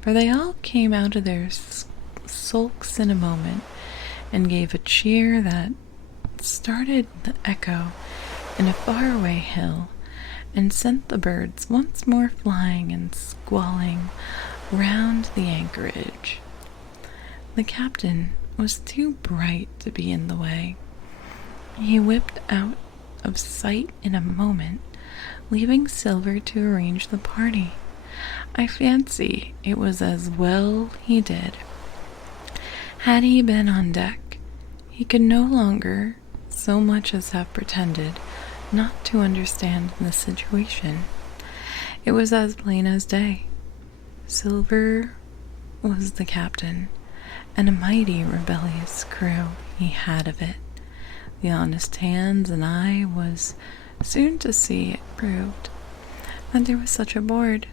for they all came out of their sulks in a moment and gave a cheer that started the echo in a faraway hill and sent the birds once more flying and squalling round the anchorage. The captain was too bright to be in the way. He whipped out of sight in a moment, leaving Silver to arrange the party. I fancy it was as well he did. Had he been on deck, he could no longer so much as have pretended not to understand the situation. It was as plain as day. Silver was the captain, and a mighty rebellious crew he had of it. The honest hands and I was soon to see it proved that there was such aboard.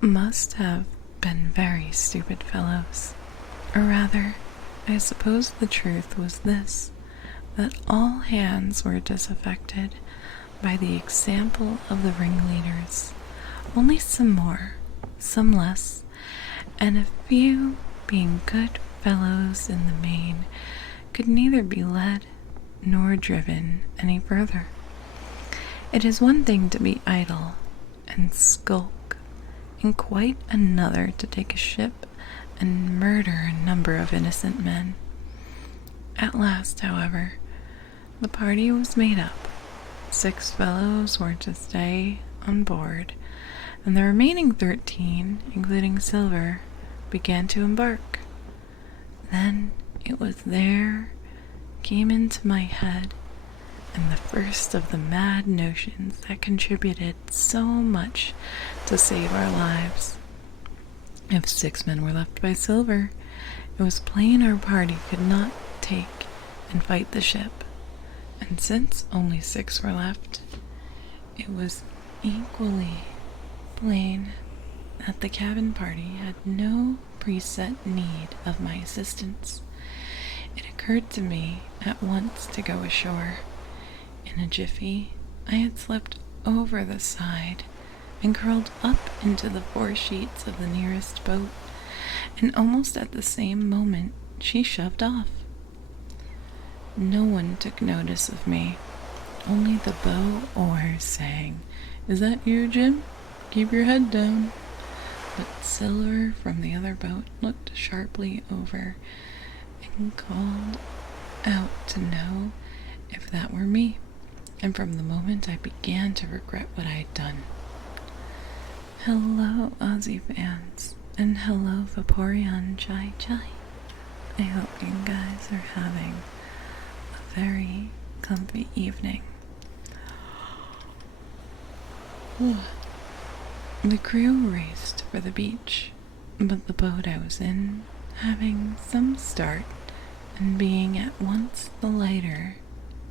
Must have been very stupid fellows. Or rather, I suppose the truth was this, that all hands were disaffected by the example of the ringleaders. Only some more, some less, and a few, being good fellows in the main, could neither be led nor driven any further. It is one thing to be idle and skulk, and quite another to take a ship and murder a number of innocent men. At last, however, the party was made up. 6 fellows were to stay on board, and the remaining 13, including Silver, began to embark. Then it was there came into my head, and the first of the mad notions that contributed so much to save our lives. If 6 men were left by Silver, it was plain our party could not take and fight the ship, and since only 6 were left, it was equally plain that the cabin party had no preset need of my assistance. It occurred to me at once to go ashore. In a jiffy, I had slipped over the side and curled up into the 4 sheets of the nearest boat, and almost at the same moment, she shoved off. No one took notice of me. Only the bow oars sang, "Is that you, Jim? Keep your head down." But Silver from the other boat looked sharply over and called out to know if that were me, and from the moment I began to regret what I had done. Hello, Aussie fans, and hello, Vaporeon Chai Chai. I hope you guys are having a very comfy evening. The crew raced for the beach, but the boat I was in, having some start and being at once the lighter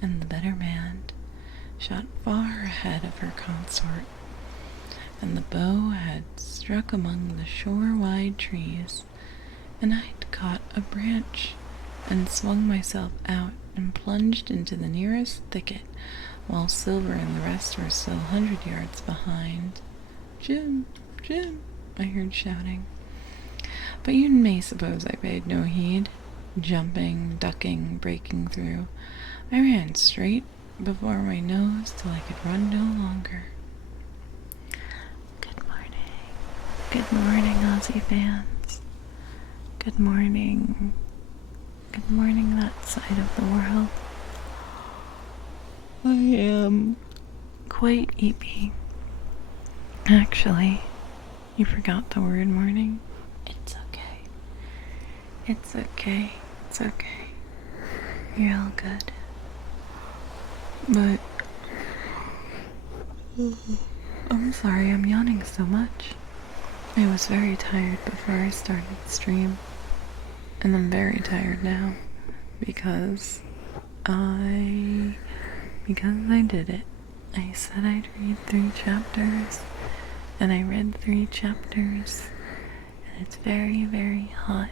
and the better manned, shot far ahead of her consort, and the bow had struck among the shore-wide trees, and I'd caught a branch and swung myself out and plunged into the nearest thicket, while Silver and the rest were still 100 yards behind. "Jim, Jim," I heard shouting. But you may suppose I paid no heed. Jumping, ducking, breaking through, I ran straight before my nose till I could run no longer. Good morning. Good morning, Aussie fans. Good morning. Good morning, that side of the world. I am quite eepy. Actually, you forgot the word morning. It's okay. It's okay. It's okay. You're all good. But I'm sorry I'm yawning so much. I was very tired before I started the stream, and I'm very tired now because I did it. I said I'd read 3 chapters, and I read 3 chapters, and it's very, very hot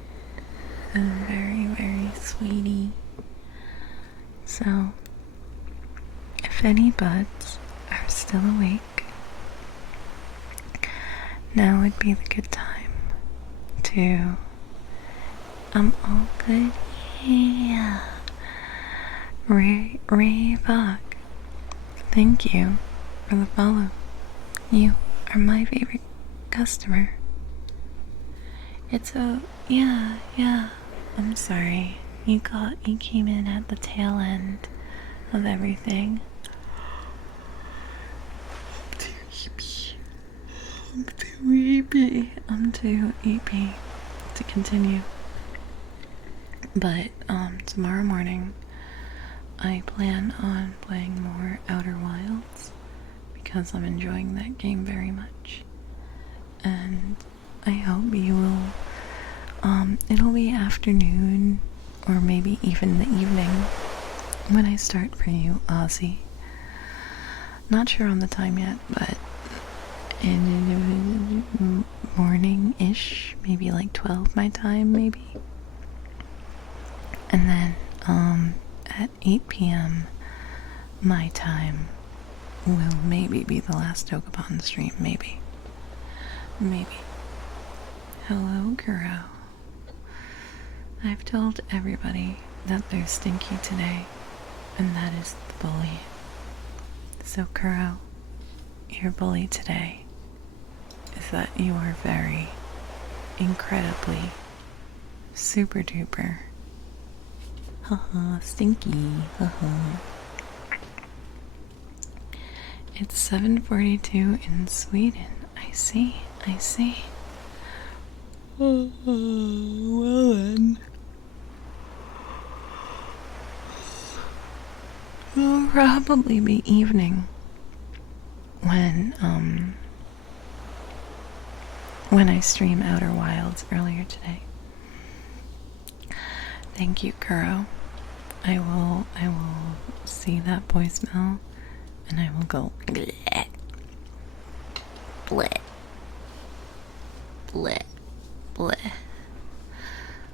and very, very sweetie. So, if any buds are still awake, now would be the good time to, I'm all good, yeah. Ray Bach, thank you for the follow. You are my favorite customer. It's yeah, I'm sorry. You came in at the tail end of everything. I'm too eepy to continue. But, tomorrow morning, I plan on playing more Outer Wilds because I'm enjoying that game very much. And I hope you will, it'll be afternoon or maybe even the evening when I start for you, Aussie. Not sure on the time yet, but in morning-ish, maybe like 12 my time, maybe. And then, at 8 p.m. my time will maybe be the last Dokapon stream, maybe. Hello, Kuro. I've told everybody that they're stinky today, and that is the bully. So, Kuro, your bully today is that you are very, incredibly, super duper, stinky, It's 7:42 in Sweden. I see. Well then. It'll probably be evening when I stream Outer Wilds earlier today. Thank you, Kuro. I will see that voicemail and I will go bleh, bleh, bleh, bleh.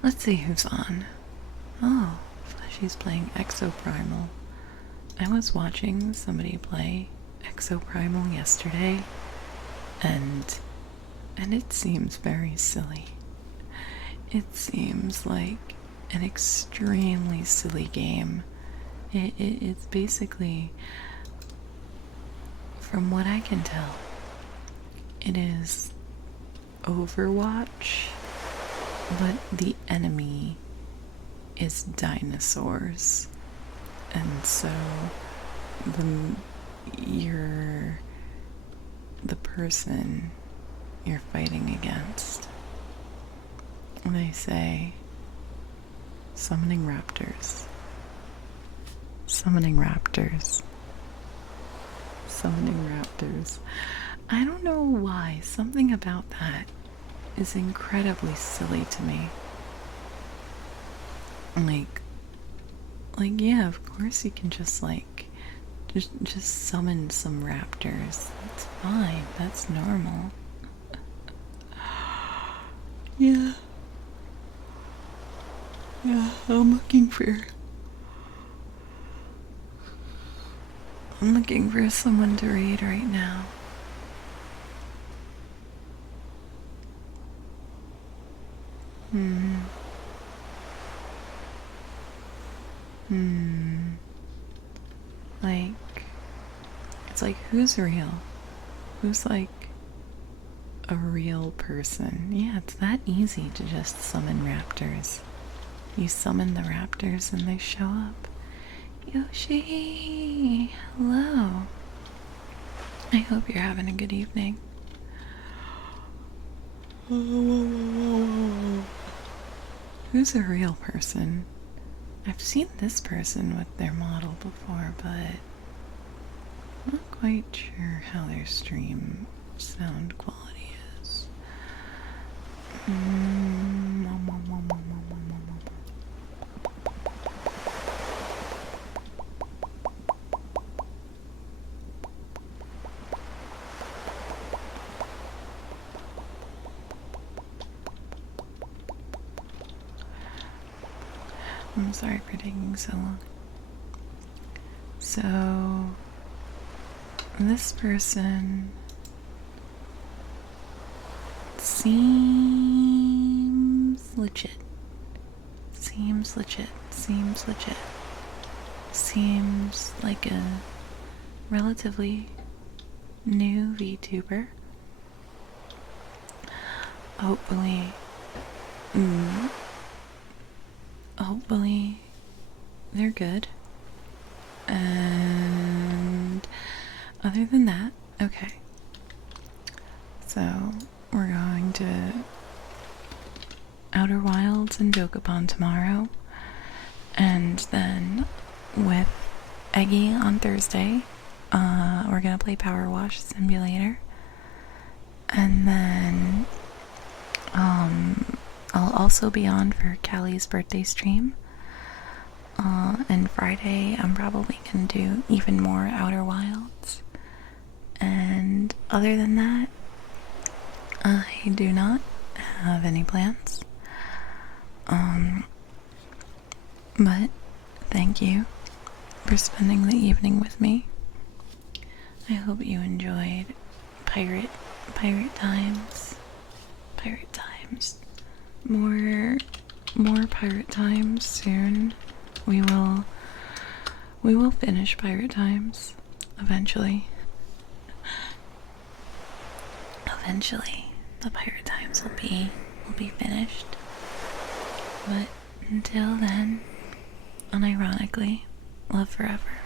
Let's see who's on. Oh, she's playing Exoprimal. I was watching somebody play Exoprimal yesterday, and it seems very silly. It seems like an extremely silly game. It's basically, from what I can tell, it is Overwatch, but the enemy is dinosaurs. And so the you're the person you're fighting against. They say summoning raptors. Summoning raptors. Summoning raptors. I don't know why. Something about that is incredibly silly to me. Like, yeah, of course you can just summon some raptors. That's fine. That's normal. Yeah. Yeah, I'm looking for someone to read right now. Hmm. Hmm. Like, it's like, who's real? Who's like a real person? Yeah, it's that easy to just summon raptors. You summon the raptors and they show up. Yoshi! Hello. I hope you're having a good evening. Who's a real person? I've seen this person with their model before, but I'm not quite sure how their stream sound quality is. I'm sorry for taking so long. So, this person seems legit. Seems legit. Seems legit. Seems like a relatively new VTuber. Hopefully, hopefully they're good. And other than that, okay. So we're going to Outer Wilds and Dokapon tomorrow, and then with Eggy on Thursday, we're gonna play Power Wash Simulator, and then I'll also be on for Callie's birthday stream. And Friday, I'm probably gonna do even more Outer Wilds. And other than that, I do not have any plans. But thank you for spending the evening with me. I hope you enjoyed pirate times. Pirate times. More pirate times soon. We will finish pirate times eventually. Eventually, the pirate times will be finished. But until then, unironically, love forever.